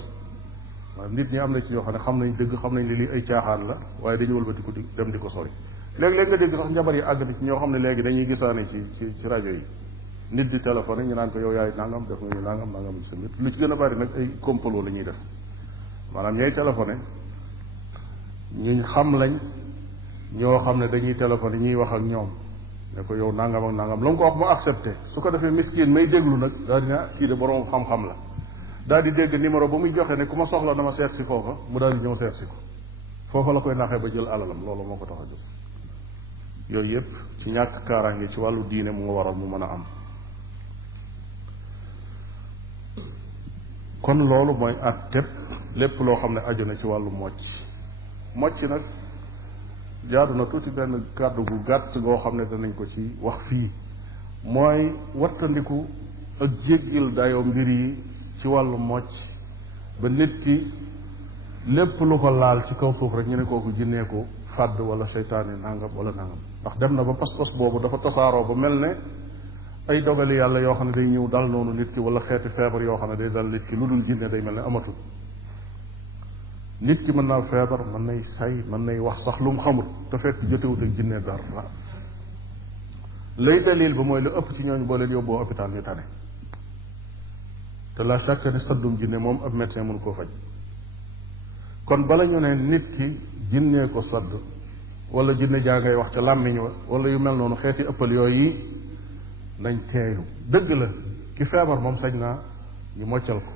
waaye nit ñi am na ci ñoo xam ne xam nañ dëgg xam nañ ne lii ay caaxaan la waaye dañu wëlbatiku dem di ko sori léeg-léeg nga dégg sax njabar yi àgg na ci ñoo xam ne léegi dañuy gisaane ci rajo yi nit di téléphoné ñu naan ko yow yaay nangam def nga ñu nangam ci sa mbir lu ci gën a bari nag ay complot la ñuy def maanaam ñooy téléphoné ñu xam lañ ñoo xam ne dañuy téléphoné ñuy wax ak ñoom ne ko yow nangam ak nangam la mu ko wax mu accepté su ko defee miskin may déglu nag daal di ne kii de borom xam-xam la daal di dégg numéro ba muy joxe ne ku ma soxla dama seet si foofa mu daal di ñëw seet si ko foofa la koy naxee ba jël alalam loolu moo ko tax a jóg yooyu yépp ci ñàkk kaaraange ci wàllu diine mu waral mu mën a am kon loolu mooy atteb lépp loo xam ne aju na ci wàllu mocc nag jaadu na tuuti benn kàddu gu gàtt goo xam ne danañ ko ci wax fii mooy wattandiku ak jéggil dayoo mbir yi ci wàllu mocc ba nit ki lépp lu ko laal ci kaw suuf rek ñu ne kooku jinnee ko fàdd wala seytaane nangam wala nangam ndax dem na ba pas-pas boobu dafa tasaaroo ba mel ne ay dogali yàlla yoo xam ne day ñëw dal noonu nit ki wala xeeti feebar yoo xam ne day dal nit ki lu dul jinne day mel ne amatul nit ki mën naa feebar mën nay say mën nay wax sax lu mu xamut te fekk jotewut ak jinne dara lay dalil ba mooy lu ëpp ci ñooñu boo leen yóbboo hôpital ñu tane te la chaque ne saddum jinne moom ab médecin mënu koo faj kon bala ñu ne nit ki jinnee ko sadd wala jinne jaa ngay wax ca làmmiñ wa wala yu mel noonu xeeti ëppal yooyu nañ teeylu dëgg la ki feebar moom sañ naa ñu moccal ko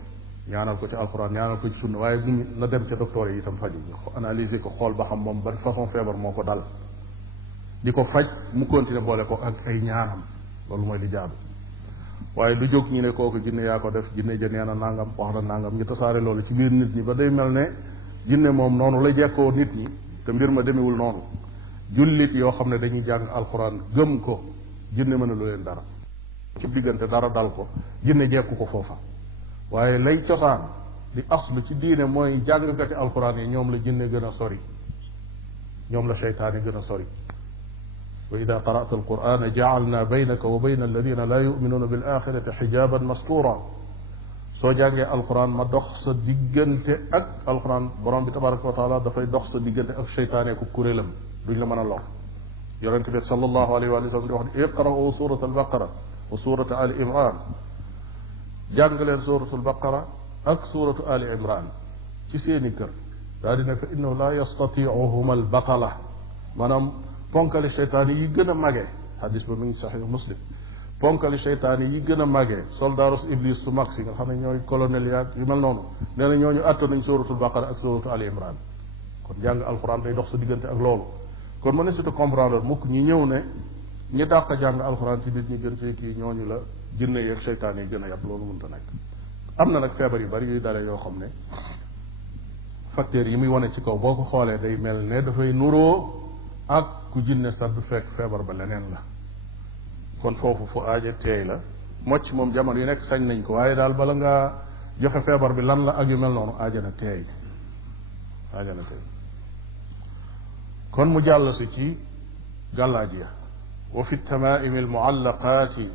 ñaanal ko ci alxuraan ñaanal ko ci sunna waaye bu na dem ca docteur yi itam faju ñu analyser ko xool ba xam moom ban façon feebar moo ko dal di ko faj mu continuer boole ko ak ay ñaanam loolu mooy li jaadu waaye du jóg ñu ne kooku jinne yaa ko def jinne ja nee na nangam wax na nangam ñu tasaare loolu ci biir nit ñi ba day mel ne jinne moom noonu la jekkoo nit ñi te mbir ma demewul noonu jullit yoo xam ne dañuy jàng alxuraan gëm ko jinne mën a lu leen dara ci diggante dara dal ko jinne jekku ko foofa waaye lay cosaan di aslu ci diine mooy jàngkati alxuraan yi ñoom la jinne gën a sori ñoom la seytaan yi gën a sori wa ida qara'ta alqur'ana ja'alna baynaka wa bayna alladina la yu'minuna bil axirati xijaban mastura soo jàngee alquran ma dox sa diggante ak alquran borom bi tabaraka wa taala dafay dox sa diggante ak seytaane ku kuréelam duñ la mën a lor yonent bi sallallahu alayhi wa sallam di wax ne iqra'u surat albaqara wa surat ali imran jàng leen suratu albaqara ak suratu ali imran ci seeni kër daa di ne fa innahu la yastati'uhuma albatala maanaam ponkali seytaan yi gën a mage hadis ba mi ngi saxiix muslim ponkali seytaan yi gën a mage soldaarus iblis su mag si nga xam ne ñooy colonel yaag yu mel noonu nee na ñooñu àtta nañ suratul baqara ak suratu ali imran kon jàng alquran day dox sa diggante ak loolu kon ma ne surtout comprendre mukk ñi ñëw ne ñi dàq jàng alquran ci nit ñi gën fee kii ñooñu la jinne yeeg seytaan yi gën a yàpp loolu mënta nekk am na nag feebar yu bari yuy dale yoo xam ne facteurs yi muy wane ci kaw boo ko xoolee day mel ne dafay nuroo ak ku jinne sadd fekk feebar ba leneen la kon foofu fu aaja teey la mocc moom jamono yu nekk sañ nañ ko waaye daal bala ngaa joxe feebar bi lan la ak yu mel noonu aaja na teey kon mu jàll si ci gàllaaj ya wa fi tamaa'imi almuallaqaati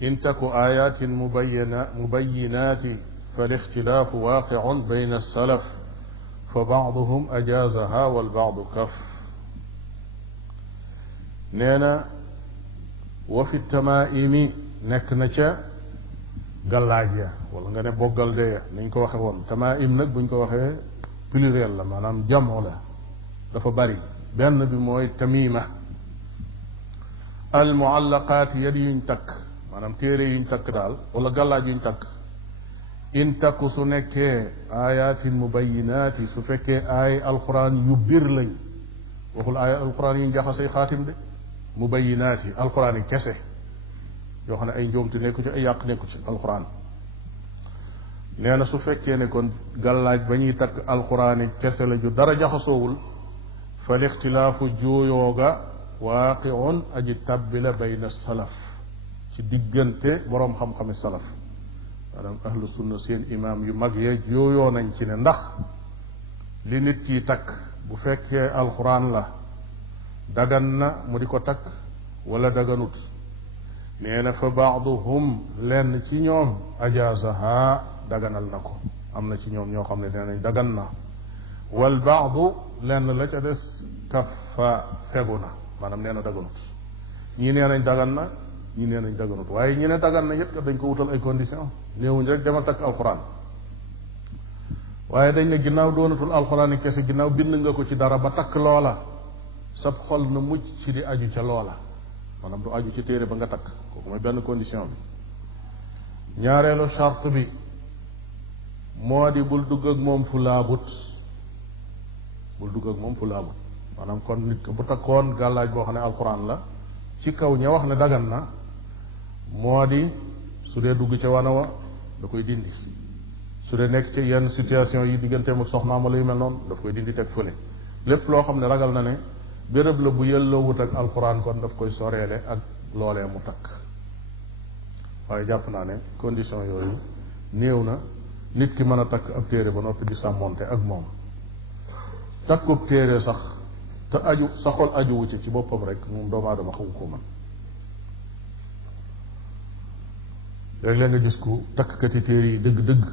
in taku ayatin mubayinaati falixtilaafu waaqicun bayna alsalaf fa baaduhum ajaazaha walbaadu kaf nee na wa fi tamaa'imi nekk na ca gàllaaj ya wala nga ne boggal de niñ ko waxe woon tamaa'im nag buñ ko waxee pluriel la maanaam jamo la dafa bari benn bi mooy tamima al muallaqaat yadi yuñ takk maanaam téere yuñ takk daal wala gàllaaj yuñ takk in takku su nekkee ayatin mubayinaati su fekkee ay alquran yu bir lañ waxul ay alquran yu njaxasay xaatim de mubayinaati alquran yi kese yoo xam ne ay njuumte nekku ci ay yàq nekku ci alquran nee na su fekkee ne kon gàllaaj ba ñuy takk alquran yi kese la ju dara jaxasoowul fa lixtilaafu juuyooga waaqiun aji tabbi la bayna salaf ci diggante boroom xam-xami salaf maanaam ahlu sunna seen imaam yu mag ya jooyoo nañ ci ne ndax li nit ki takk bu fekkee alquran la dagan na mu di ko takk wala daganut nee na fa baaduhum lenn ci ñoom ajaazaha daganal na ko am na ci ñoom ñoo xam ne nee nañ dagan na wal baadu lenn la ca des kaffa fegu na maanaam nee na daganut ñii nee nañ dagan na ñii nee nañ daganut waaye ñi ne dagan na yëpp dañ ko wutal ay conditions néewuñ rek demal takk alquran waaye dañ ne ginnaaw doonatul alquran yi kese ginnaaw bind nga ko ci dara ba takk loola sab xol na mucc ci di aju ca loola maanaam du aju ci téere ba nga takk kooku mooy benn condition bi ñaareelu charte bi moo di bul dugg ak moom fu laabut maanaam kon nit ko bu takkoon gàllaaj boo xam ne alquran la ci kaw ña wax ne dagan na moo di su dee dugg ca wana wa da koy dindi su dee nekk ci yenn situation yi digganteem ak soxnaam wala yu mel noonu daf koy dindi teg fële lépp loo xam ne ragal na ne béréb la bu yelloo wut ak alquran kon daf koy soreele ak loolee mu takk waaye jàpp naa ne condition yooyu néew na nit ki mën a takk ab téere ba noppi di sàmmonte ak moom takkub téere sax te aju sa xol aju wu ci boppam rek moom doomu aadama xamu ko man léeg-léeg nga gis ku takkati téere yi dëgg-dëgg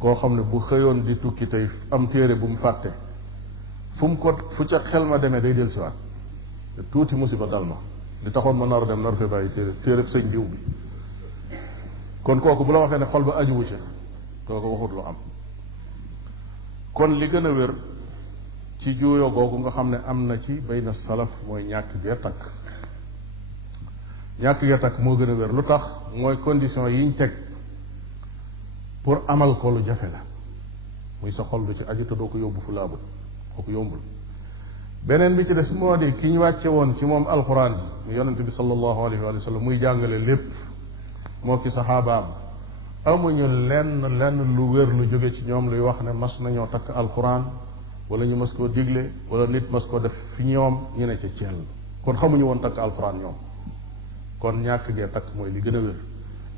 koo xam ne bu xëyoon di tukki tey am téere bu mu fàtte fu ca xel ma demee day del siwaat tuuti musiba dal ma li taxoon ma nar a dem nar fee bàyyi téere sëñ diw bi kon kooku bu la waxee ne xol ba aju wu ci kooku waxut lu am kon li gën a wér ci juuyoo googu nga xam ne am na ci bayna salaf mooy ñàkk gee takk moo gën a wér lu tax mooy condition yiñ teg pour amal ko lu jafe la muy sa xol du ci aju te doo ko yóbbu fu laabut kooku yombul beneen bi ci des moo di ki ñu wàcce woon ci moom alquran bi mu yonente bi sallallahu alayhi wa sallam muy jàngale lépp moo ki saxaabaam amuñu lenn lu wér lu jóge ci ñoom luy wax ne mas nañoo takk alquran wala ñu mas koo digle wala nit mas koo def fi ñoom ñu ne ca ceel kon xamuñu woon takk alquran ñoom kon ñàkk gee takk mooy li gën a wér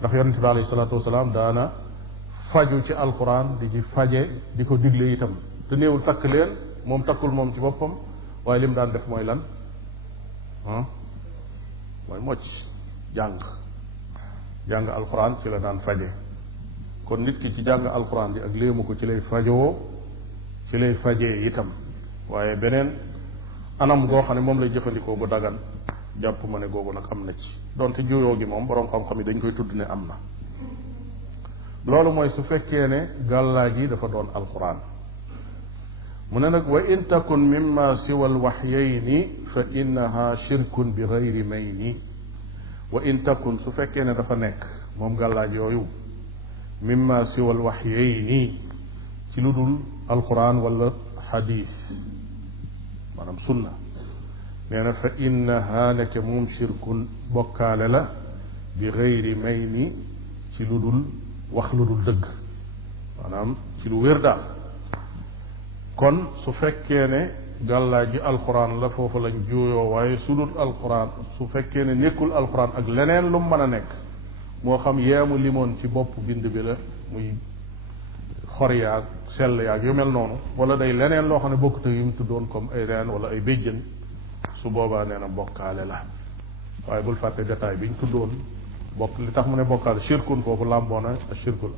ndax yonente bi alayhi salaatu wasalaam daana faju ci alquran di ci faje di ko digle itam te néewul takk leen moom takkul moom ci boppam waaye lim daan def mooy lan mooy mocc jàng alquran ci la daan faje kon nit ki ci jàng alquran bi ak léemu ko ci lay fajoo ci lay fajee itam waaye beneen anam goo xam ne moom lay jëfandikoo bu dagan jàpp ma ne googu nag am na ci donte juyoo gi moom boroom xam-xam yi dañ koy tudd ne am na loolu mooy su fekkee ne gàllaaj yi dafa doon alquran mu ne nag wa in takun mimma siwa alwaxyayni fa innaha shirkun bi gayri mayni wa in takun su fekkee ne dafa nekk moom gàllaaj yooyu mimma siwa alwaxyayni ci lu dul alquran wala xadis maanaam sunna nee na fa innaha neke moom shirkun bokkaale la bi gayri mayni ci lu dul wax lu dul dëgg maanaam ci lu wér daal kon su fekkee ne gàllaaj ji alquran la foofu lañ juuyoo waaye su dul alquran su fekkee ne nekkul alquran ak leneen lu mu mën a nekk moo xam yeemu limoon ci bopp bind bi la muy xor yaag sell yaag yu mel noonu wala day leneen loo xam ne bokkut ak yi mu tuddoon comme ay reen wala ay béjjën su boobaa nee na bokkaale la waaye bul fàtte détail bi ñu tuddoon bokk li tax mu ne bokkaale shirkun foofu làmboona ashirkul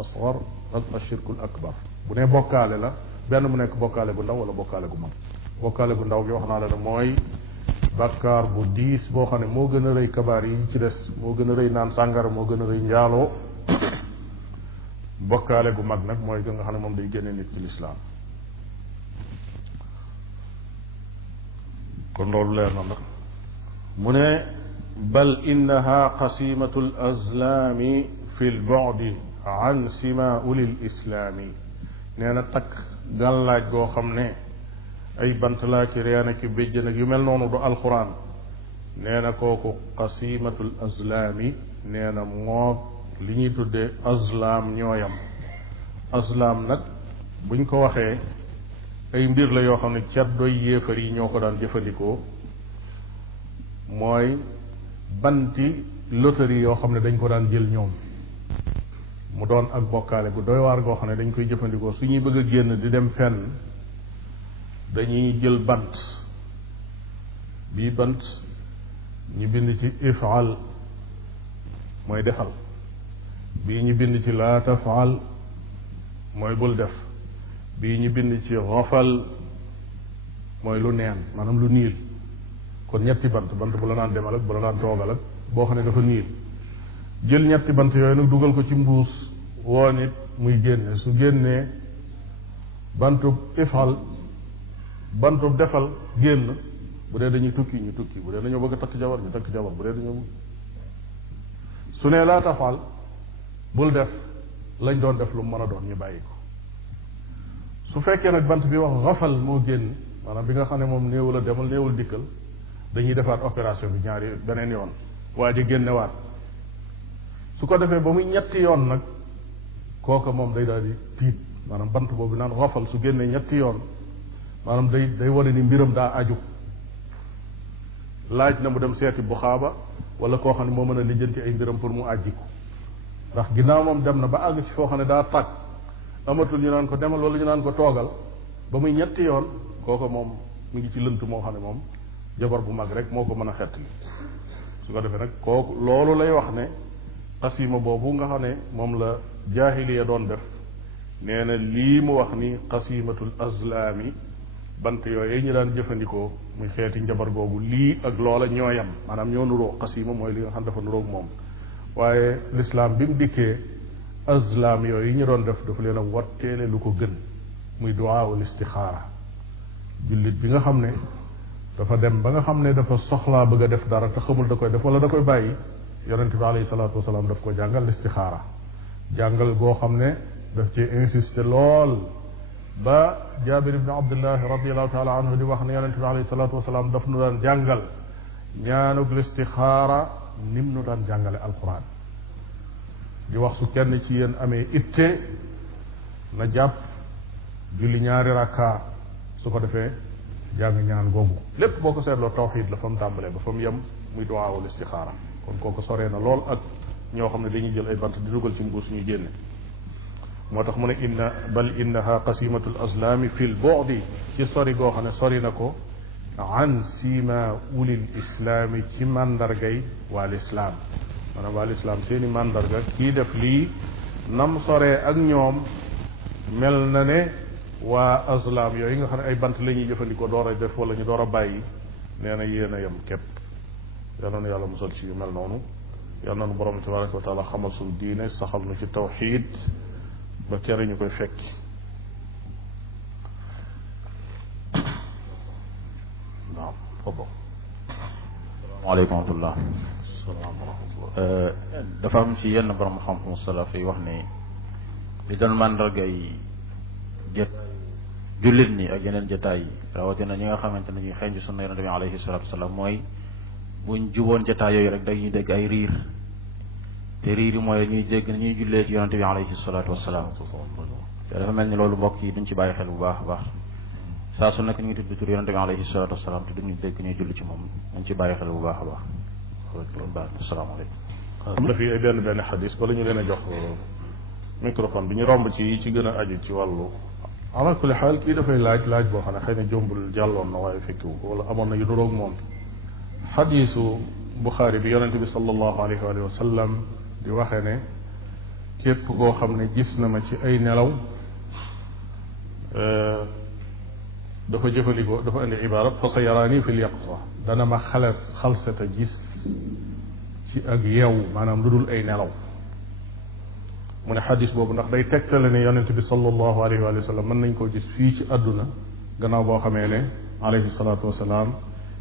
asghar ak ashirkul akbar bu ne bokkaale la benn mu nekk bokkaale gu ndaw wala bokkaale gu mag bokkaale gu ndaw gi wax naa la ne mooy bakkaar bu diis boo xam ne moo gën a rëy kabaar yi ci des moo gën a rëy naan sàngara moo gën a rëy njaaloo bokkaale gu mag nag mooy nga xam ne moom day génne nit ci lislaam kon loolu leer na nag mu ne bal innaha qasimatu al azlaami fi l bu'di an simauli lislaami nee na takk gàllaaj goo xam ne ay bant laa ki reen ak béjjën ak yu mel noonu du alquran nee na kooku qasimatul azlaami nee na moo li ñuy tuddee azlaam ñooyam azlaam nag buñ ko waxee ay mbir la yoo xam ne caddoy yéefar yi ñoo ko daan jëfandikoo mooy banti loterie yoo xam ne dañ ko daan jël ñoom mu doon ak bokkaale gu doy waar goo xam ne dañ koy jëfandikoo su ñuy bëgg a génn di dem fenn dañuy jël bant bii bant ñu bind ci ifal mooy defal bii ñu bind ci laa tafal mooy bul def bii ñu bind ci xofal mooy lu neen maanaam lu niil kon ñetti bant bu la naan demal ak bu la naan toogal ak boo xam ne dafa niil jël ñetti bant yooyu nag dugal ko ci mbuus woo nit muy génne su génnee bantub ifal bantub defal génn bu dee dañuy tukki ñu tukki bu dee dañoo bëgg a takk jabar ñu takk jabar bu dee dañoo su ne laa tafal bul def lañ doon def lu mu mën a doon ñu bàyyi ko su fekkee nag bant bi wax xafal moo génn maanaam bi nga xam ne moom néewul a demal néewul dikkal dañuy defaat opération bi ñaari beneen yoon waa ji génnewaat su ko defee ba muy ñetti yoon nag kooka moom day daal di tiit maanaam bant boobu naan xafal su génnee ñetti yoon maanaam day wane ni mbiram daa aju laaj na mu dem seeti bu xaaba wala koo xam ne moo mën a lijjanti ay mbiram pour mu àjjiku ndax ginnaaw moom dem na ba àgg ci foo xam ne daa tàgg amatul ñu naan ko demal wala ñu naan ko toogal ba muy ñetti yoon kooka moom mu ngi ci lënt moo xam ne moom jabar bu mag rek moo ko mën a xettali su ko defee nag kooku loolu lay wax ne qasima boobu nga xam ne moom la jaahiliya doon def nee na lii mu wax ni qasimatul azlaami bant yooyu ñu daan jëfandikoo muy xeeti njabar googu lii ak loola ñooyam maanaam ñoo nuróo qasima mooy li nga xam dafa nuróog moom waaye l'islam bi mu dikkee azlam yooyu ñu doon def dafa leen a watteele lu ko gën muy duwaawul istixaara jullit bi nga xam ne dafa dem ba nga xam ne dafa soxlaa bëgg a def dara te xamul da koy def wala da koy bàyyi yonente bi alayhi salaatu wasalaam daf ko jàngal istixaara jàngal goo xam ne daf ci insister lool ba Jaabir ibn Abdullahi radiallahu taala anhu di wax ne yonente bi alayhi salaatu wasalaam daf nu daan jàngal ñaanug listixaara nim nu daan jàngale alquran di wax su kenn ci yéen amee itte na jàpp julli ñaari rakka su ko defee jàng ñaan googu lépp boo ko seetloo tawxiid la fa mu tàmbalee ba fa mu yem muy duwaawul istixaara kon kooku soree na lool ak ñoo xam ne dañuy jël ay bant di dugal ci mbuus ñuy génne moo tax mu ne bal innaha qasimatul azlaami fi l bu'di ci sori goo xam ne sori na ko an sima ulil islaami ci mandargay waa lislaam maanaam waa lislaam seeni mandarga kii def lii nam soree ak ñoom mel na ne waa azlam yooyu nga xam ne ay bant la ñuy jëfandikoo door a def wala ñu door a bàyyi nee na yéen a yem képp yal na yàlla musal ci yu mel noonu yal na nu borom tabaraka wa taala xamal suñu diine saxal nu ci tawxiid ba kere ñu koy fekki naam foofu waaleykum wa rahmatullah dafa am ci yenn borom xam-xam salaf yi wax ne li doon màndarga yi jët jullit ñi ak yeneen jotaay yi rawatina ñi nga xamante ne ñuy xeeñ ci sunna yonente bi alayhi salatu wasalaam mooy buñ juboon jotaay yooyu rek dañuy dégg ay riir te riir yi mooy ñuy dégg ñuy jullee ci yonente bi alayhi salatu wasalaam te dafa mel ni loolu mbokk yi duñ ci bàyyi xel bu baax a baax saa su nekk ñu ngi tudd tur yonente bi alayhi salatu wasalaam te duñu dégg ñuy julli ci moom dañ ci bàyyi xel bu baax a baax loolu baax na asalaamaaleykum am na fi ay benn xadis bala ñu leen a jox microphone bi ñu romb ci ci gën a aju ci wàllu ala kulli xaal kii dafay laaj boo xam ne xëy na jombul jàlloon na waaye fekkiwu ko wala amoon na yu duroog moom xadiisu Buxaari bi yonente bi sallallahu alayhi wa sallam di waxee ne képp koo xam ne gis na ma ci ay nelaw dafa jëfandikoo dafa indi ibarat fa sa yaraani fil yaqza dana ma xalseta gis ci ak yeew maanaam lu dul ay nelaw mu ne xadis boobu ndax day tegtale ne yonente bi sallallahu alayhi wa sallam mën nañ koo gis fii ci àdduna gannaaw boo xamee ne alayhi salaatu wasalaam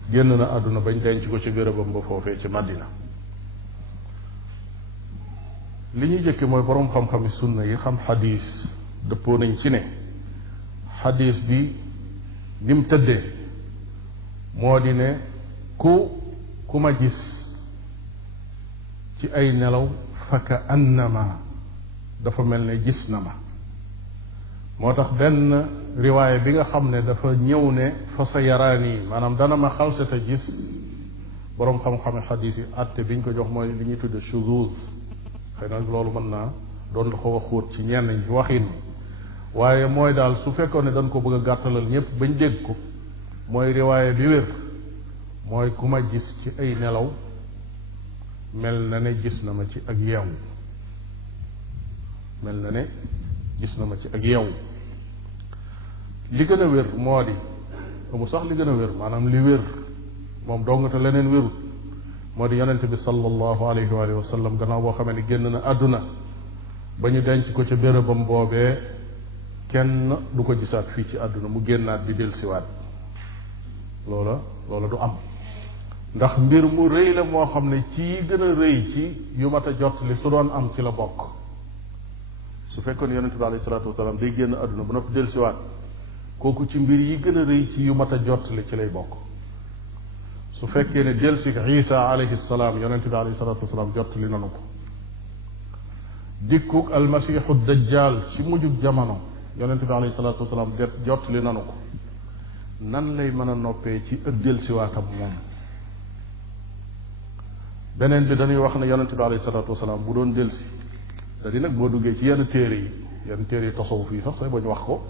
génn na àdduna bañ denc ko ci gërëbam ba foofee ci Madina li ñuy jëkke mooy boroom xam-xami sunna yi xam xadis dëppoo nañ ci ne xadis bi ni mu tëddee moo di ne ku ma gis ci ay nelaw fa ka annama dafa mel ne gis na ma moo tax benn riwaaya bi nga xam ne dafa ñëw ne fa sa yaraani maanaam dana ma xalsata gis boroom xam-xame xadis yi atte biñ ko jox mooy li ñuy tudde shuzuz xëy na loolu mën naa doon lu xaw a xóot ci ñenn ñi waxin waaye mooy daal su fekkoon ne dañ ko bëgg a gàttalal ñëpp bañ dégg ko mooy riwaaya bi wér mooy ku ma gis ci ay nelaw mel na ne gis na ma ci ak yeewu mel na ne gis na ma ci ak yeewu li gën a wér moo di amu sax li gën a wér maanaam li wér moom dong te leneen wérut moo di yonente bi sallallahu alayhi wa sallam gannaaw boo xamee ne génn na àdduna ba ñu denc ko ca bérébam boobee kenn du ko gisaat fii ci àdduna mu génnaat di dellusiwaat loola du am ndax mbir mu rëy la moo xam ne ci gën a rëy ci yu mat a jot li su doon am ci la bokk su fekkoon yonente bi alayhi salaatu wasalaam day génn àdduna ba noppi dellusiwaat kooku ci mbir yi gën a rëy ci yu mat a jot li ci lay bokk su fekkee ne delsi Isa alayhi salaam yonente bi alayhi salaatu wasalaam jot li nanu ko dikkuk almasiixu dajjal ci mujjug jamono yonente bi alayhi salaatu wasalaam jot li nanu ko nan lay mën a noppee ci ak delsiwaatam moom beneen bi dañuy wax ne yonente bi alayhi salaatu wasalaam bu doon delsi da di nag boo duggee ci yenn téere yi tasawuf yi sax say bañ wax ko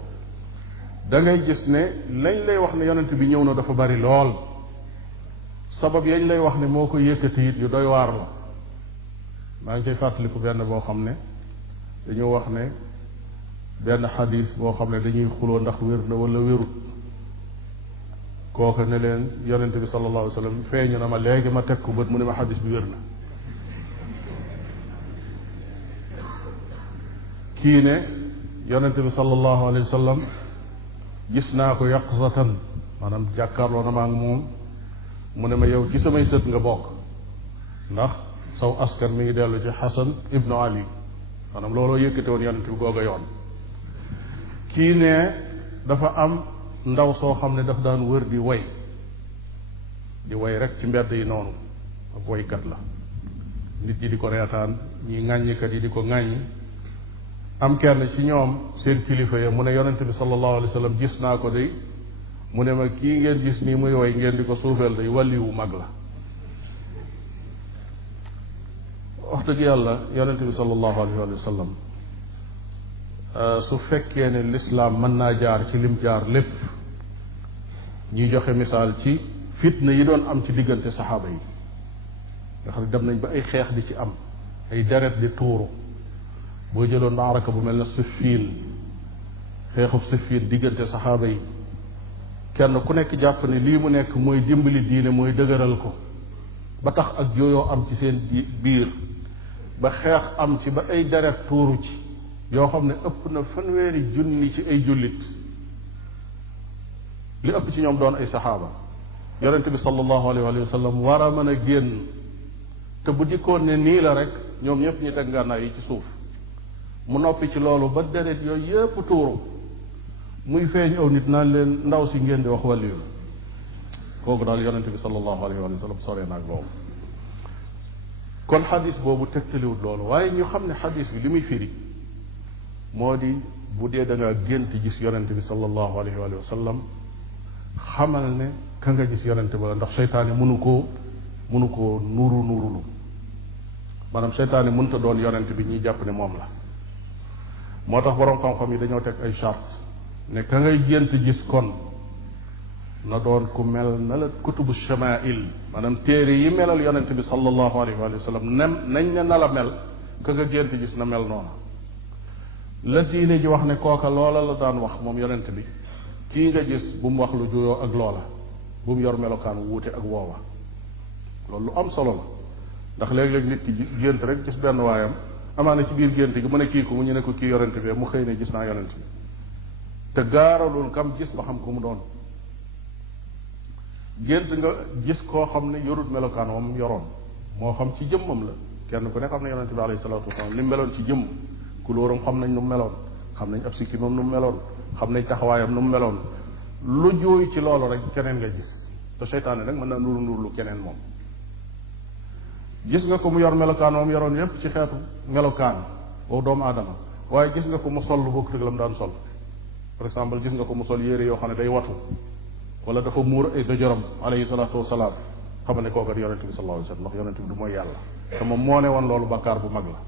da ngay gis ne lañ lay wax ne yonente bi ñëw na dafa bari lool sabab yañ lay wax ne moo ko yëkkati it yu doy waar la maa ngi cay fàttaliku benn boo xam ne dañu wax ne benn xadis boo xam ne dañuy xuloo ndax wér na wala wérut kooka ne leen yonente bi sallallahu alayhi wa sallam feeñu na ma léegi ma teg ko bët mu ne ma xadis bi wér na kii ne yonente bi sallallahu alayhi wa sallam gis naa ko yaqzatan maanaam jàkkaarloo na ma ak moom mu ne ma yow ci samay sët nga bokk ndax saw askan mi ngi dellu ci Xasan ibnu Ali maanaam looloo yëkkate woon yonente bi googa yoon kii ne dafa am ndaw soo xam ne daf daan wër di way rek ci mbedd yi noonu ak waykat la nit ñi di ko reetaan ñi ŋàññikat yi di ko ŋàññi am kenn ci ñoom seen kilifa ya mu ne yonente bi sallallahu alayhi wa sallam gis naa ko day mu ne ma kii ngeen gis nii muy way ngeen di ko suufeel day wàlliwu mag la wax dëgg yàlla yonente bi sallallahu alayhi wa sallam su fekkee ne lislaam mën naa jaar ci lim jaar lépp ñuy joxe misaal ci fitna yi doon am ci diggante saxaaba yi nga xam ne dem nañ ba ay xeex di ci am ay deret di tuuru boo jëloon maaraka bu mel ne Siffin xeexub Siffin diggante saxaaba yi kenn ku nekk jàpp ne lii mu nekk mooy dimbali diine mooy dëgëral ko ba tax ak jooyoo am ci seen biir ba xeex am ci ba ay deret tuuru ci yoo xam ne ëpp na 1,000 ci ay jullit li ëpp ci ñoom doon ay saxaaba yonente bi sallallahu alayhi wa sallam war a mën a génn te bu dikkoon ne nii la rek ñoom ñëpp ñu teg ngànnaay yi ci suuf mu noppi ci loolu ba deret yooyu yépp tuuru muy feeñ aw nit naan leen ndaw si ngeen di wax wàlliyu la kooku daal yonente bi sallallahu alayhi wa sallam sore naag loolu kon xadis boobu tegtaliwut loolu waaye ñu xam ne xadis bi li muy firi moo di bu dee da ngaa gént gis yonente bi sallallahu alayhi wa sallam xamal ne ka nga gis yonente ba la ndax seytaane mënu koo nuurulu maanaam seytaane mënta doon yonente bi ñuy jàpp ne moom la moo tax boroom xam-xam yi dañoo teg ay charte ne ka ngay gént gis kon na doon ku mel na la kutubu shamail maanaam téere yi melal yonente bi sallallahu alayhi wa sallam nañ ne na la mel ka nga gént gis na mel noonu la diine ji wax ne kooka loola la daan wax moom yonent bi kii nga gis bu mu wax lu juyoo ak loola bu mu yor melokaan wuute ak woowa loolu lu am solo la ndax léeg-léeg nit ki gént rek gis benn waayam amaana ci biir gént gi mu ne kii ko mu ñu ne ko kii yonent bi mu xëy ne gis naa yonent bi te gaaralul kam gis ba xam ko mu doon gént nga gis koo xam ne yorut melokaan moom yoroon moo xam ci jëmmam la kenn ku ne xam ne yonente bi alayhi salaatu wasalaam li mu meloon ci jëmm kulóoram xam nañ nu mu meloon xam nañ ab sikki moom nu mu meloon xam nañ taxawaayam nu mu meloon lu jooy ci loolu rek keneen nga gis te seytaane nag mën naa nuru nuru lu keneen moom gis nga ko mu yor melokaan moom yoroon yépp ci xeetu melokaan boobu doomu aadama waaye gis nga ko mu sol lu bokk la mu daan sol par exemple gis nga ko mu sol yére yoo xam ne day watu wala dafa muur ay dojoram alayhi salaatu wasalaam xam ne kooku yonente bi sallallahu alayhi wasallam ndax yonente bi du mooy yàlla te moom moo ne woon loolu bakkaar bu mag la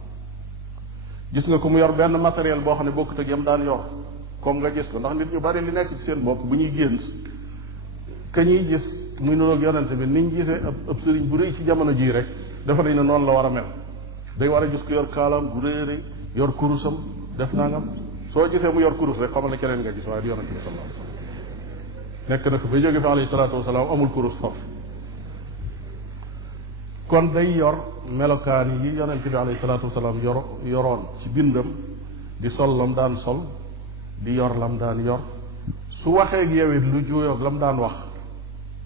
gis nga ko mu yor benn matériel boo xam ne bokkut ak yam daan yor comme nga gis ko ndax nit ñu bari li nekk ci seen bopp bu ñuy génn ka ñuy gis muy noonu ak yonente bi niñ gisee ab sëriñ bu rëy ci jamono jii rek dafa nañ ne noonu la war a mel day war a gis ko yor kaalaam bu réere yor kurusam def nangam soo gisee mu yor kurus rek xamal ne keneen nga gis waaye du yonente bi sallallahu alayhi wasallam nekk na fi ba jóge fi alayhi salaatu wasalaam amul kurus foofu kon day yor melokaan yi yonente bi alayhi salaatu wasalaam yoroon ci bindam di sol lam daan sol di yor lam daan yor su waxee ak yow it lu juuyoog lam daan wax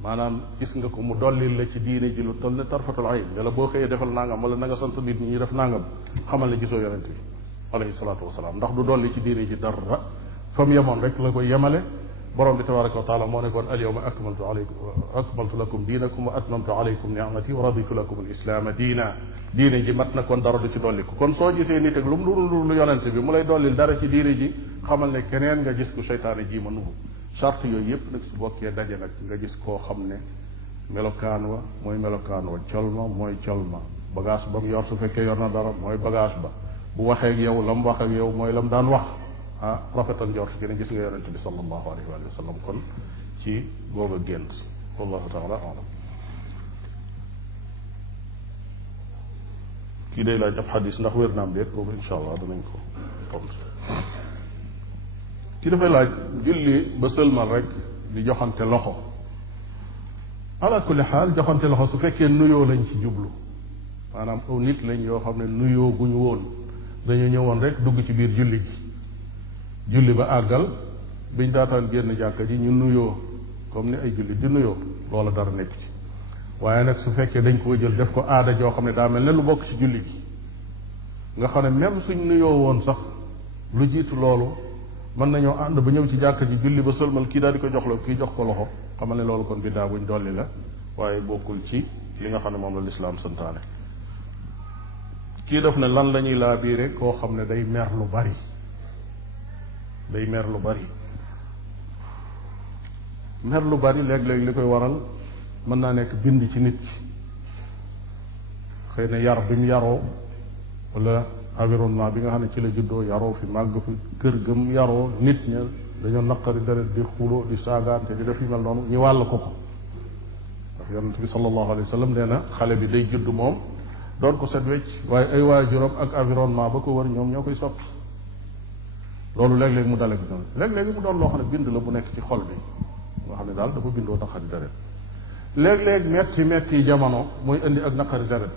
maanaam gis nga ko mu dollil la ci diine ji lu toll ne tarfatul ayn wala boo xëyee defal nangam wala na nga sant nit ñi def nangam xamal ne gisoo yonente bi alayhi salaatu wasalaam ndax du dolli ci diine ji dara fa mu yemoon rek la koy yemale borom bi tabaraka wa taala moo nekkoon al yawma akmaltu lakum diinakum wa atmamtu alaykum ni'mati wa raditu lakum al islaama diina diine ji mat na kon dara du ci dolli ko kon soo gisee nit ak lu mu nuru lu yonente bi mu lay dollil dara ci diine ji xamal ne keneen nga gis ku seytaane ji ma nubu charte yooyu yëpp nag su bokkee daje nag nga gis koo xam ne melokaan wa mooy melokaan wa col ma mooy col ma bagage ba mu yor su fekkee yor na dara mooy bagage ba bu waxee ak yow la mu wax ak yow mooy la mu daan wax ah rafetal njort gi ne gis nga yonente bi sallallahu alayhi wa sallam kon ci googa gént wallahu taala alam kii day laaj ab xadis ndax wér naam déet boobu insha allah danañ ko tontu ki dafay laaj julli ba sëlmal rek di joxante loxo ala kulli xaal joxante loxo su fekkee nuyoo lañ ci jublu maanaam aw nit lañ yoo xam ne nuyoo guñu woon dañu ñëwoon rek dugg ci biir julli gi julli ba àggal biñ daataan génn jàkka ji ñu nuyoo comme ni ay julli di nuyoo loola dara nekk ci waaye nag su fekkee dañ koo jël def ko aada joo xam ne daa mel ne lu bokk ci julli gi nga xam ne même suñ nuyoo woon sax lu jiitu loolu mën nañoo ànd ba ñëw ci jàkka ji julli ba sëlmal kii daal di ko jox la kii jox ko loxo xamal ne loolu kon biddaa buñ dolli la waaye bokkul ci li nga xam ne moom la lislaam santaane kii def ne lan la ñuy laa biire koo xam ne day mer lu bari mer lu bari léeg-léeg li koy waral mën naa nekk bind ci nit xëy na yar bi mu yaroo wala environnement bi nga xam ne ci la juddoo yaroo fi màgg fi kër gëm yaroo nit ña dañoo naqari deret di xuloo di saagaante di def yu mel noonu ñu wàll ko ndax yonent bi sallallahu alayhi wa sallam nee na xale bi day judd moom doon ko set wecc waaye ay waajuram ak environnement ba ko wër ñoom ñoo koy soppi loolu léeg-léeg mu dale bi noonu léeg-léeg mu doon loo xam ne bind la bu nekk ci xol bi nga xam ne daal dafa bindoo naqari deret léeg-léeg metti jamono mooy indi ak naqari deret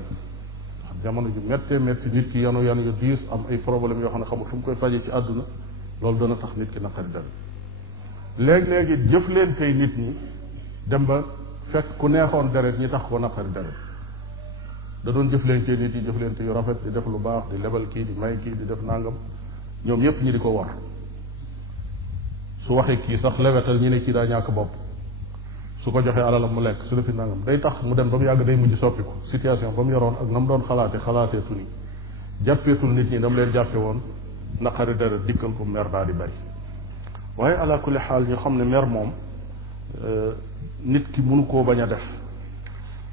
jamono ju méttee métti nit ki yanu yu diis am ay problème yoo xam ne xamul fu mu koy faje ci àdduna loolu dana tax nit ki naqari deret léeg-léegi jëf leen tey nit ñi dem ba fekk ku neexoon deret ñi tax ko naqari deret da doon jëf leen tey nit yi jëf leen te yu rafet di def lu baax di lebal kii di may kii di def nangam ñoom ñëpp ñi di ko war su waxee kii sax lewetal ñi ne kii daa ñàkk bopp su ko joxee alalam mu lekk su defi nangam day tax mu dem ba mu yàgg day mujj soppiku situation ba mu yoroon ak na mu doon xalaateetu ni jàppeetul nit ñi dam leen jàppe woon naqari dara dikkal ko mer daa di bari waaye ala kulli xaal ñu xam ne mer moom nit ki mënu koo bañ a def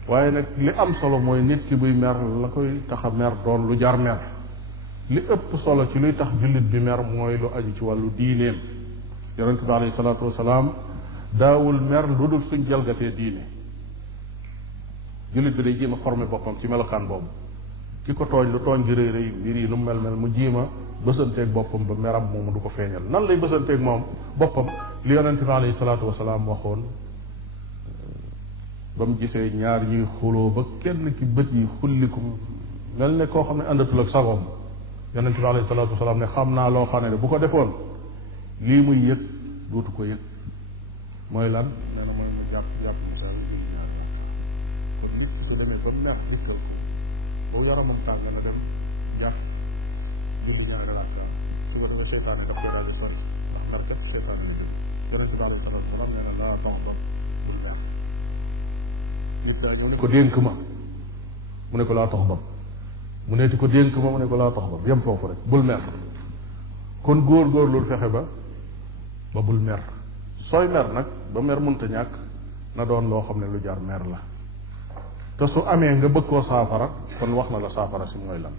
waaye nag li am solo mooy nit ki buy mer la koy tax a mer doon lu jar mer li ëpp solo ci luy tax jullit bi mer mooy lu aju ci wàllu diineem yonente bi alayhi salaatu wasalaam daawul mer lu dul suñ jalgatee diine jullit bi day jéem a formé boppam ci melokaan boobu ki ko tooñ lu tooñ gi rëy rëy mbir yi nu mel mu jiima bësanteeg boppam ba meram moomu du ko feeñal nan lay bësanteeg moom boppam li yonente bi alayhi salaatu wasalaam waxoon ba mu gisee ñaar ñuy xuloo ba kenn ki bët yi xulliku mel ne koo xam ne àndatul ak sagoom yonente bi alayhi salaatu wasalaam ne xam naa loo xam ne bu ko defoon lii muy yëg dootu ko yëg mooy lan nee na mooy mu jàpp daal suñ ñaar kon nit ki su demee ba mer dikkal ko boobu yaramam tàng na dem jàpp julli ñaari rakka su ko defee seytaane daf koy daal di sonn ndax mer kat seytaane la jóg yonente bi alayhi salatu wasalaam nee na laa taxdab bul mer nit daa ñëw ne ko dénk ma mu ne ko laa taxdab mu neeti ko dénk ma mu ne ko laa taxdab yem foofu rek bul mer kon góor loolu fexe ba bul mer sooy mer nag ba mer munta ñàkk na doon loo xam ne lu jar mer la te su amee nga bëgg koo saafara kon wax na la saafara si mooy lan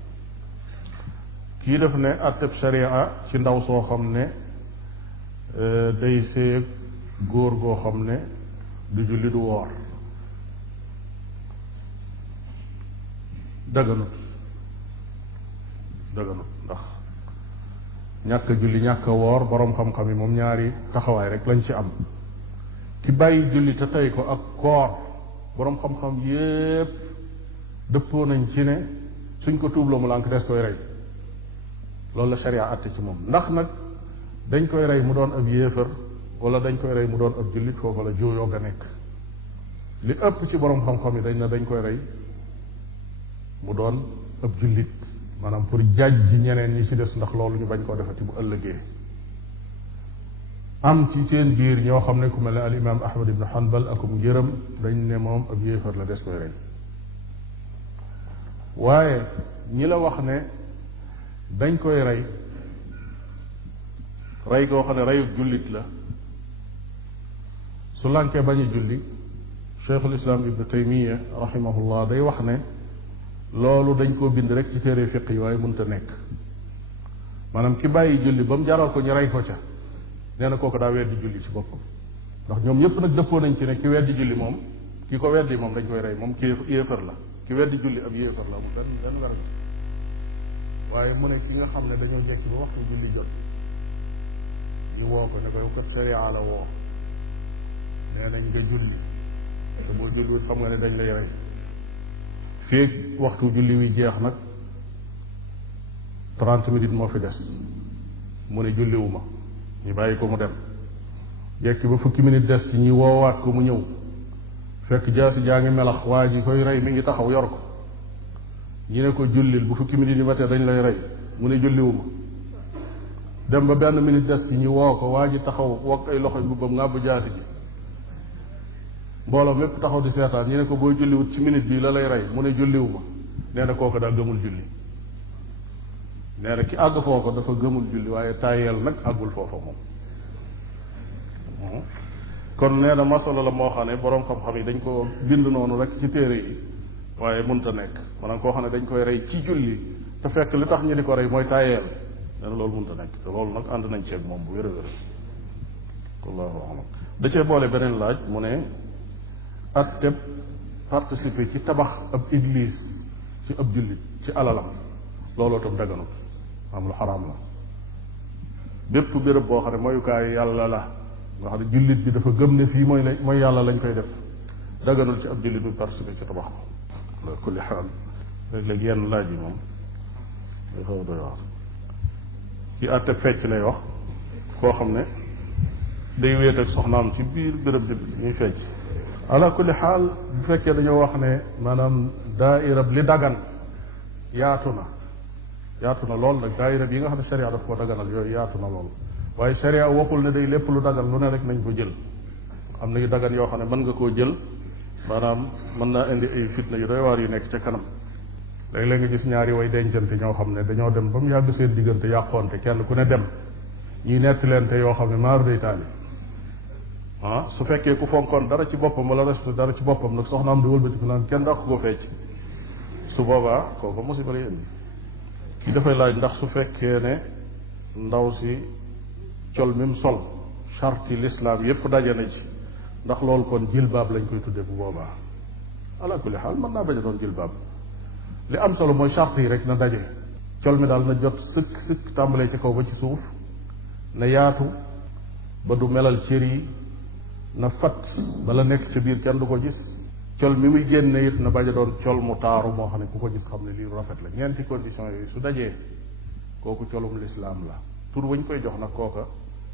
kii def ne atteb sharia ci ndaw soo xam ne day séeg góor goo xam ne du julli du woor daganut ndax ñàkk julli ñàkk woor boroom xam-xam yi moom ñaari taxawaay rek lañ ci am ki bàyyi julli te tey ko ak koor boroom xam-xam yépp dëppoo nañ ci ne suñ ko tuubloo mu lànk des koy rey loolu la sharia àtte ci moom ndax nag dañ koy rey mu doon ab yéefar wala dañ koy rey mu doon ab jullit foofu la juuyoo ga nekk li ëpp ci boroom xam-xam yi dañ koy rey mu doon ab jullit maanaam pour jaaj ji ñeneen ñi ci des ndax loolu ñu bañ koo defati bu ëllëgee am ci seen biir ñoo xam ne ku mel ne al imam ahmad ibn hanbal akum njërëm dañ ne moom ab yéefar la des koy rey waaye ñi la wax ne dañ koy rey goo xam ne reyu jullit la su lànkee bañ a julli cheikhul islam ibnu taymiya rahimahullah day wax ne loolu dañ koo bind rek ci téere fiq yi waaye mënta nekk maanaam ki bàyyi julli ba mu jaral ko ñu rey ko ca nee na kooku daa weddi julli ci boppam ndax ñoom ñëpp nag dëppoo nañ ci ne ki weddi julli moom ki ko weddi moom dañ koy rey moom ki yéefar la ki weddi julli ab yéefar la mu benn werg waaye mu ne ki nga xam ne dañoo jekki ba waxtu julli jot ñu woo ko ne ko yow kat sharia la woo nee nañ nga julli te boo julliwut xam nga ne dañ lay rey feeg waxtu julli wi jeex nag 30 minutes moo fi des mu ne julliwuma ñu bàyyi ko mu dem jekki ba fukki minutes des ci ñi woowaat ko mu ñëw fekk jaasi jaa ngi melax waa ji koy rey mi ngi taxaw yor ko ñi ne ko jullil bu fukki minutes yi matee dañ lay rey mu ne julliwuma dem ba benn minute des ci ñu woo ko waa ji taxaw wokk ay loxo mbubbam ngàbb jaasi ji mbooloo mépp taxaw di seetaan ñi ne ko booy julliwut ci minute bii la lay rey mu ne julliwuma nee na kooku daal gëmul julli nee na ki àgg foofa dafa gëmul julli waaye tàyyeel nag àggul foofa moom kon nee na masala la moo xam ne boroom xam-xam yi dañ ko bind noonu rek ci téere yi waaye mënta nekk maanaam koo xam ne dañ koy rey ci julli te fekk li tax ñu di ko rey mooy tàyyeel nee na loolu mënta nekk te loolu nag ànd nañ ceeg moom bu wér a wér wallahu alam da cee boole beneen laaj mu ne atteb participer ci tabax ab église ci ab jullit ci alalam looloo tam daganut am lu xaraam la bépp béréb boo xam ne moyukaay yàlla la nga xam ne jullit bi dafa gëm ne fii mooy yàlla lañ koy def daganul ci ab jullit bi participer ci tabax ko ala kulli xaal léeg-léeg yenn laaj yi moom day xaw a doy wax ci atteb fecc lay wax koo xam ne day wéet ak soxnaam ci biir béréb bi ñuy fecc ala kulli xaal bu fekkee dañoo wax ne maanaam daaira li dagan yaatu na lool nag daaira yi nga xam ne sharia daf koo daganal yooyu yaatu na lool waaye sharia waxul ne day lépp lu dagan lu ne rek nañ ko jël am na yu dagan yoo xam ne mën nga koo jël maanaam mën naa indi ay fitna yu doy waar yu nekk ca kanam léeg-léeg nga gis ñaari way dencante ñoo xam ne dañoo dem ba mu yàgg seen diggante yàqoonte kenn ku ne dem ñuy nettaleente yoo xam ne maaru day taali su fekkee ku fonkoon dara ci boppam wala respecté dara ci boppam nag soxnaam di wëlbatiku naan kenn dàq ko fecc su boobaa kooku musiba lay indi kii dafay laaj ndax su fekkee ne ndaw si col mi mu sol charti l'islam yépp daje na ci ndax loolu kon jilbaab lañ koy tudde bu boobaa ala kulli xaal mën naa bañ a doon jilbaab li am solo mooy charte yi rek na daje col mi daal na jot sëkk tàmbalee ci kaw ba ci suuf na yaatu ba du melal cër yi na fat bala nekk ci biir kenn du ko gis col mi muy génne it na bañ a doon col mu taaru moo xam ne ku ko gis xam ne lii rafet la ñeenti condition yooyu su dajee kooku colum lislaam la tur wañ koy jox nag kooka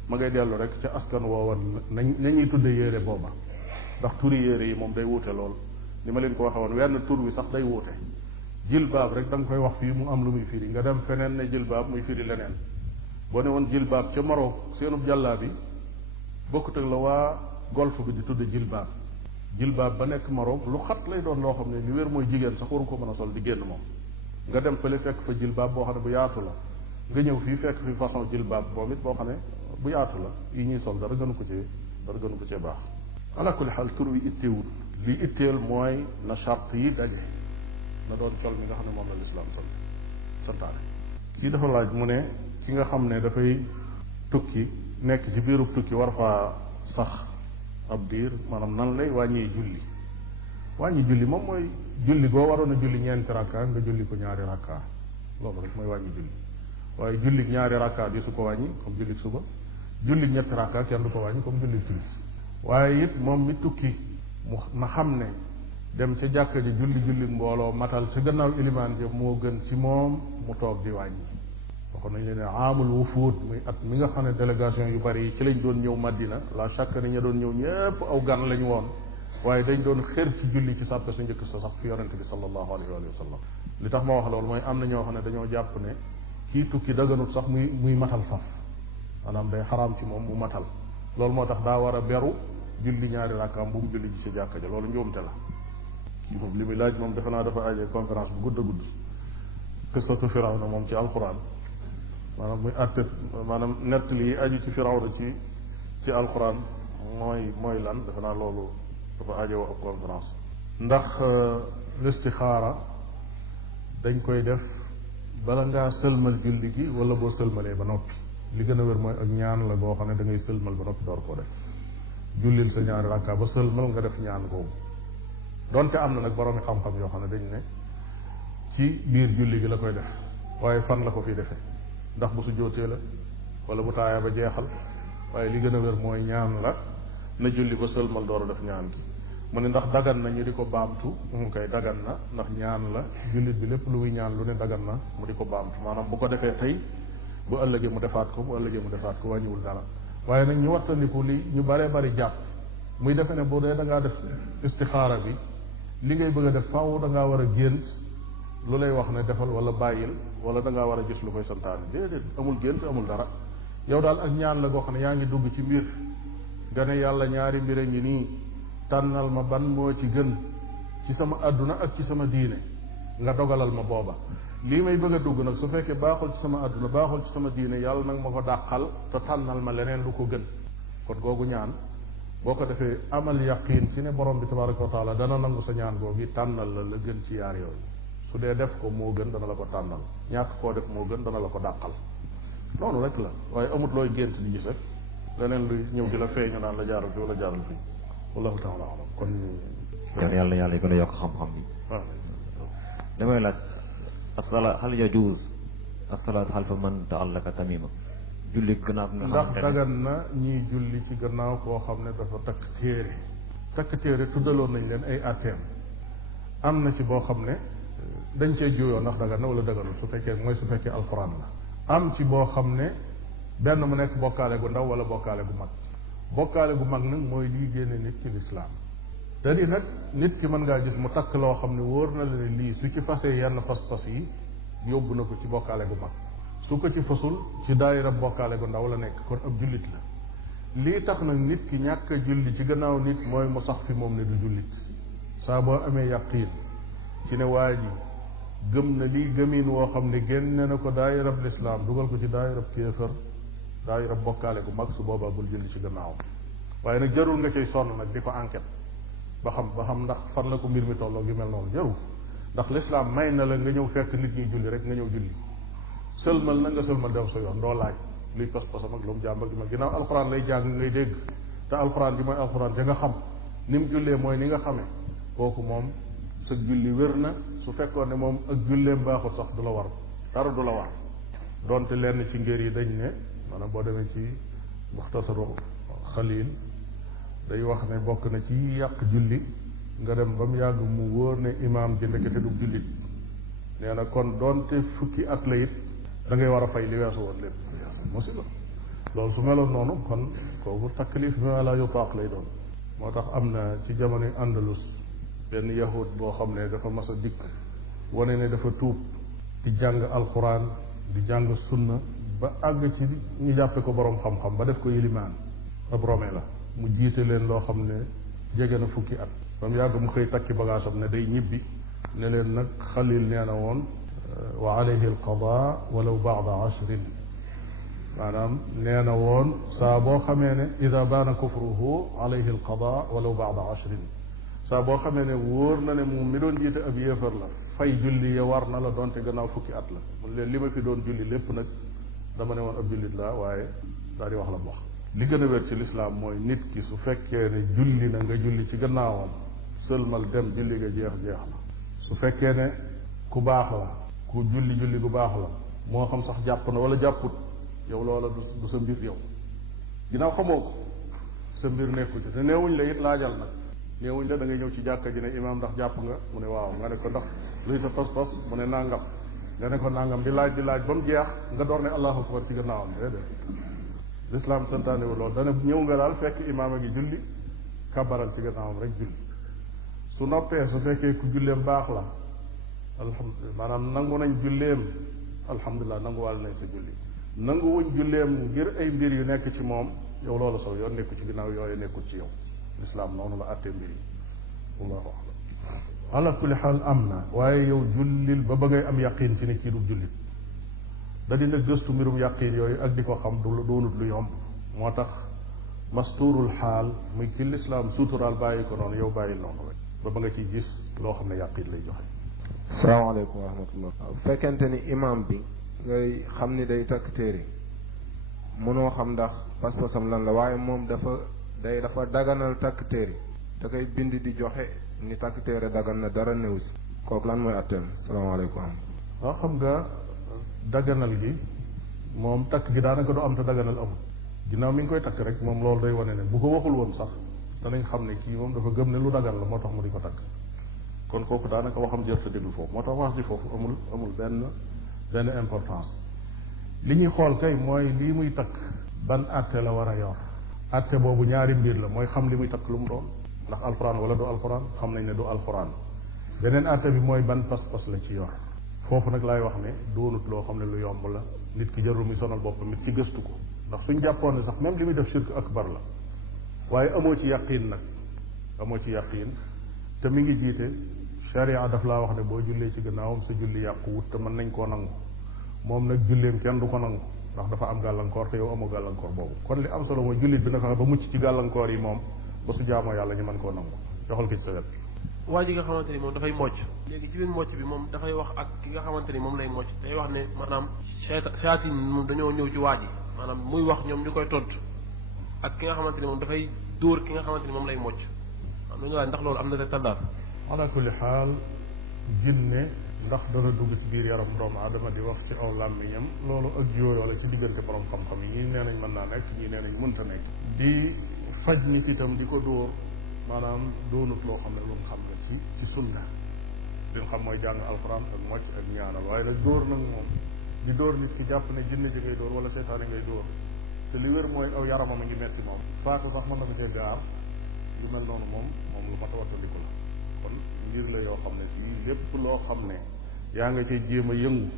ma ngay dellu rek ca askan woowan nañuy tudde yére booba ndax turi yére yi moom day wuute lool ni ma leen ko waxe woon wenn tur wi sax day wuute jilbaab rek da nga koy wax fii mu am lu muy firi nga dem feneen ne jilbaab muy firi leneen boo ne woon jilbaab ca Maroc seenub jàllaa bi bokkut ak la waa golf bi di tudde jilbaab ba nekk Maroc lu xat lay doon loo xam ne li wér mooy jigéen sax waru ko mën a sol di génn moom nga dem fële fekk fa jilbaab boo xam ne bu yaatu la nga ñëw fii fekk fi façon jilbaab moom it boo xam ne bu yaatu la yi ñuy sol dara gënu ko cee baax ala kulli xaal tur wi itteewul li itteel mooy na charte yi daje na doon col mi nga xam ne moom la lislaam santaane kii dafa laaj mu ne ki nga xam ne dafay tukki nekk ci biirub tukki war faa sax ab diir maanaam nan lay wàññi julli moom mooy julli goo waroon a julli ñeenti rakka nga julli ko ñaari rakka loolu rek mooy wàññi julli waaye julli ñaari rakka di su ko wàññi comme julli suba julli ñetti rakka kenn du ko wàññi comme julli timis waaye it moom mi tukki ma xam ne dem ca jàkka ji julli mbooloo matal ca gannaaw ilimaan ja moo gën ci moom mu toog di wàññi waxoon nañ leen ne aamul wufuud muy at mi nga xam ne délégation yu bari yi ci lañ doon ñëw Madina la chaque ne ña doon ñëw ñépp aw gan lañ woon waaye dañ doon xër ci julli ci sàppe su njëkk sa sax fi yonente bi sallallahu alayhi wa sallam li tax ma wax loolu mooy am na ñoo xam ne dañoo jàpp ne kii tukki daganut sax muy matal saf maanaam day xaraam ci moom mu matal loolu moo tax daa war a beru julli ñaari rakkaam bu mu julli ci sa jàkka ja loolu njuumte la kii moom li muy laaj moom defe naa dafa aaje conférence bu gudd a gudd qissatu Firawna moom ci alquran maanaam muy àtte maanaam nett lii aju ci Firawna ci alquran mooy lan defe naa loolu dafa aajowoo ab conférence ndax listixaara dañ koy def bala ngaa sëlmal julli gi wala boo sëlmalee ba noppi li gën a wér mooy ak ñaan la boo xam ne da ngay sëlmal ba noppi door koo def jullil sa ñaari rakka ba sëlmal nga def ñaan googu donte am na nag boroomi xam-xam yoo xam ne dañ ne ci biir julli gi la koy def waaye fan la ko fi defee ndax bu su jootee la wala bu taaya ba jeexal waaye li gën a wér mooy ñaan la na julli ba sëlmal door a def ñaan gi mu ne ndax dagan na ñu di ko baamtu mu koy dagan na ndax ñaan la jullit bi lépp lu muy ñaan lu ne dagan na mu di ko baamtu maanaam bu ko defee tey bu ëllëgee mu defaat ko wàññiwul dara waaye nag ñu wattandiku li ñu baree bari jàpp muy defe ne bu dee da ngaa def istixaara bi li ngay bëgg a def faaw da ngaa war a gént lu lay wax ne defal wala bàyyil wala da ngaa war a gis lu koy santaane déedéet amul gént amul dara yow daal ak ñaan la goo xam ne yaa ngi dugg ci mbir nga ne yàlla ñaari mbir a ngi nii tànnal ma ban moo ci gën ci sama àdduna ak ci sama diine nga dogalal ma booba lii may bëgg a dugg nag su fekkee baaxul ci sama àdduna baaxul ci sama diine yàlla nag ma ko dàqal te tànnal ma leneen lu ko gën kon googu ñaan boo ko defee amal yaqin ci ne borom bi tabaraka wa taala dana nangu sa ñaan googu tànnal la gën ci yaar yooyu su dee def ko moo gën dana la ko tànnal ñàkk koo def moo gën dana la ko dàqal noonu rek la waaye amut looy gént di gis rek leneen luy ñëw di la feeñu naan la jaaral fi wala jaaral fi wallahu taala alam kon yàlla gën a yokk xam-xam bi damay laaj asala hal yajuz asalaatu xalfa man taallaka tamima julli gannaaw ndax dagan na ñiy julli ci gannaaw koo xam ne dafa takk téere tuddaloon nañ leen ay atteem am na ci boo xam ne dañ cee juyoo ndax dagan na wala daganul su fekkee alquran la am ci boo xam ne benn mu nekk bokkaale gu ndaw wala bokkaale gu mag bokkaale gu mag nag mooy lii génne nit ci lislaam te di nag nit ki mën ngaa gis mu takk loo xam ne wóor na la ne lii su ci fasee yenn pas-pas yi yóbbu na ko ci bokkaale gu mag su ko ci fasul ci daayira bokkaale gu ndaw la nekk kon ab jullit la lii tax nag nit ki ñàkk a julli ci gannaaw nit mooy mu sax fi moom ne du jullit saa boo amee yaqiin ci ne waa ji gëm na lii gëmiin woo xam ne génne na ko daayirab lislaam dugal ko ci daayirab kéefër daayirab bokkaale gu mag su boobaa bul julli ci gannaaw waaye nag jarul nga cay sonn nag di ko enquête ba xam ndax fan la ko mbir mi tolloo yu mel noonu jarul ndax lislaam may na la nga ñëw fekk nit ñi julli rek nga ñëw julli sëlmal na nga sëlmal dem sa yoon doo laaj luy pas-pasam ak lu mu jàmm ak li ma ginnaaw alxuraan lay jàng ngay dégg te alxuraan bi mooy alxuraan te nga xam ni mu jullee mooy ni nga xamee kooku moom sa julli wér na su fekkoon ne moom ak julleem baaxul sax du la war dara du la war donte lenn ci ngër yi dañ ne maanaam boo demee ci muxtasaru xalil day wax ne bokk na ci yàq julli nga dem ba mu yàgg mu wóor ne imaam ji ndekete du jullit nee na kon doonte fukki at la it da ngay war a fay li weesu woon lépp musiba loolu su meloon noonu kon kooku taklif ma la yutaaq lay doon moo tax am na ci jamono Andalus benn yahud boo xam ne dafa mas a dikk wane ne dafa tuub di jàng alquran di jàng sunna ba àgg ci ñu jàppe ko borom xam-xam ba def ko yilimaan ab rome la mu jiite leen loo xam ne jege na fukki at ba mu yàgg mu xëy takki bagaasam ne day ñibbi ne leen nag xalil nee na woon wa alayhi alqada walaw baada ashrin maanaam nee na woon saa boo xamee ne ida baana kufruhu alayhi alqada walaw baada ashrin saa boo xamee ne wóor na ne moom mi doon jiite ab yéefar la fay julli ya war na la doonte gannaaw fukki at la mun leen li ma fi doon julli lépp nag dama ne woon ab jullit la waaye daal di wax la mu wax li gën a wér ci lislaam mooy nit ki su fekkee ne julli na nga julli ci gannaawam sëlmal dem julli nga jeex la su fekkee ne ku baax la ku julli gu baax la moo xam sax jàpp na wala jàpput yow loola du sa mbir yow ginnaaw xamoo ko sa mbir nekku ci te neewuñ la it laajal nag neewuñ la da ngay ñëw ci jàkka ji ne imaam ndax jàpp nga mu ne waaw nga ne ko ndax luy sa pas-pas mu ne nangam nga ne ko nangam di laaj ba mu jeex nga door ne allahu akbar ci gannaawam déedéet l'islam santaane wu loolu dana ñëw nga daal fekk imaam a ngi julli kabaral ci gannaawam rek julli su noppee su fekkee ku julleem baax la alhamdulilah maanaam nangu nañ julleem alhamdulilah nanguwaale nañ sa julli nangu wuñ julleem ngir ay mbir yu nekk ci moom yow loolu saw yoon nekku ci ginnaaw yooyu nekkul ci yow l'islam noonu la àttee mbir yi wallahu a'lam ala kulli xaal am na waaye yow jullil ba ngay am yaqin ci ne kii du jullit da dina gëstu mbirum yaqin yooyu ak di ko xam du doonut lu yomb moo tax masturul xaal muy ci l'islam suturaal bàyyi ko noonu yow bàyyi noonu rek ba nga ciy gis loo xam ne yaqin lay joxe. salaamaaleykum wa rahmatullah. bu fekkente ni imam bi ngay xam ni day takk téere mënoo xam ndax pas-pasam lan la waaye moom dafa daganal takk téere da koy bind di joxe ni takk téere dagan na dara néew si kooku lan mooy atteem salaamaaleykum. waaw xam nga daganal gi moom takk gi daanaka du am te daganal amul ginnaaw mi ngi koy takk rek moom loolu day wane ne bu ko waxul woon sax danañ xam ne kii moom dafa gëm ne lu dagan la moo tax mu di ko takk kon kooku daanaka waxam jërta déglu foofu moo tax wax ji foofu amul benn importance li ñuy xool kay mooy lii muy takk ban atte la war a yor atte boobu ñaari mbir la mooy xam li muy takk lu mu doon ndax alxuraan wala du alxuraan xam nañ ne du alxuraan beneen atte bi mooy ban pas-pas la ci yor foofu nag laay wax ne doonut loo xam ne lu yomb la nit ki jarul muy sonal boppam nit ci gëstu ko ndax suñ jàppoon ne sax même li muy def shirk akbar la waaye amoo ci yaqin nag amoo ci yaqin te mi ngi jiite sharia daf laa wax ne boo jullee ci gannaawam sa julli yàqu wut te mën nañ koo nangu moom nag julleem kenn du ko nangu ndax dafa am gàllankoor te yow amoo gàllankoor boobu kon li am solo mooy jullit bi na fexe ba mucc ci gàllankoor yi moom ba su jaamoo yàlla ñu mën koo nangu joxal ko ci sa wet waa ji nga xamante ni moom dafay mocc léegi ci biir mocc bi moom dafay wax ak ki nga xamante ni moom lay mocc day wax ne maanaam seytaane moom dañoo ñëw ci waa ji maanaam muy wax ñoom ñu koy tontu ak ki nga xamante ni moom dafay dóor ki nga xamante ni moom lay mocc am nañu laaj ndax loolu am na te taldaat ala kulli xaal jinne ndax dana dugg ci biir yaram doomu aadama di wax ci aw làmmiñam loolu ak yooyoo la ci diggante borom xam-xam yi ñii nee nañ mën naa nekk ñii nee nañ mënta nekk di faj nit itam di ko dóor maanaam doonut loo xam ne lu mu xam la ci sunna li nga xam mooy jàng alxuraan ak mocc ak ñaanal waaye nag dóor nag moom di dóor nit ki jàpp ne jinne ji ngay dóor wala seytaane ngay dóor te li wér mooy aw yaramam a ngi metti moom faatu sax mën na ko cee gaar lu mel noonu moom lu mat a wattandiku la kon mbir la yoo xam ne fii lépp loo xam ne yaa nga cay jéem a yëngu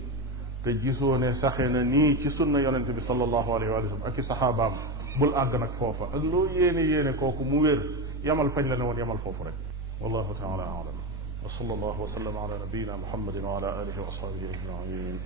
te gisoo ne saxe na nii ci sunna yonente bi sallallahu alayhi wa sallam ak i saxaabaam bul àgg nag foofa ak loo yéene kooku mu wér yamal fañ la ne woon yamal foofu rek wallahu taala alam wa sallallahu wa sallam ala nabiyina muhammadin wa ala alihi wa ashabihi ajmain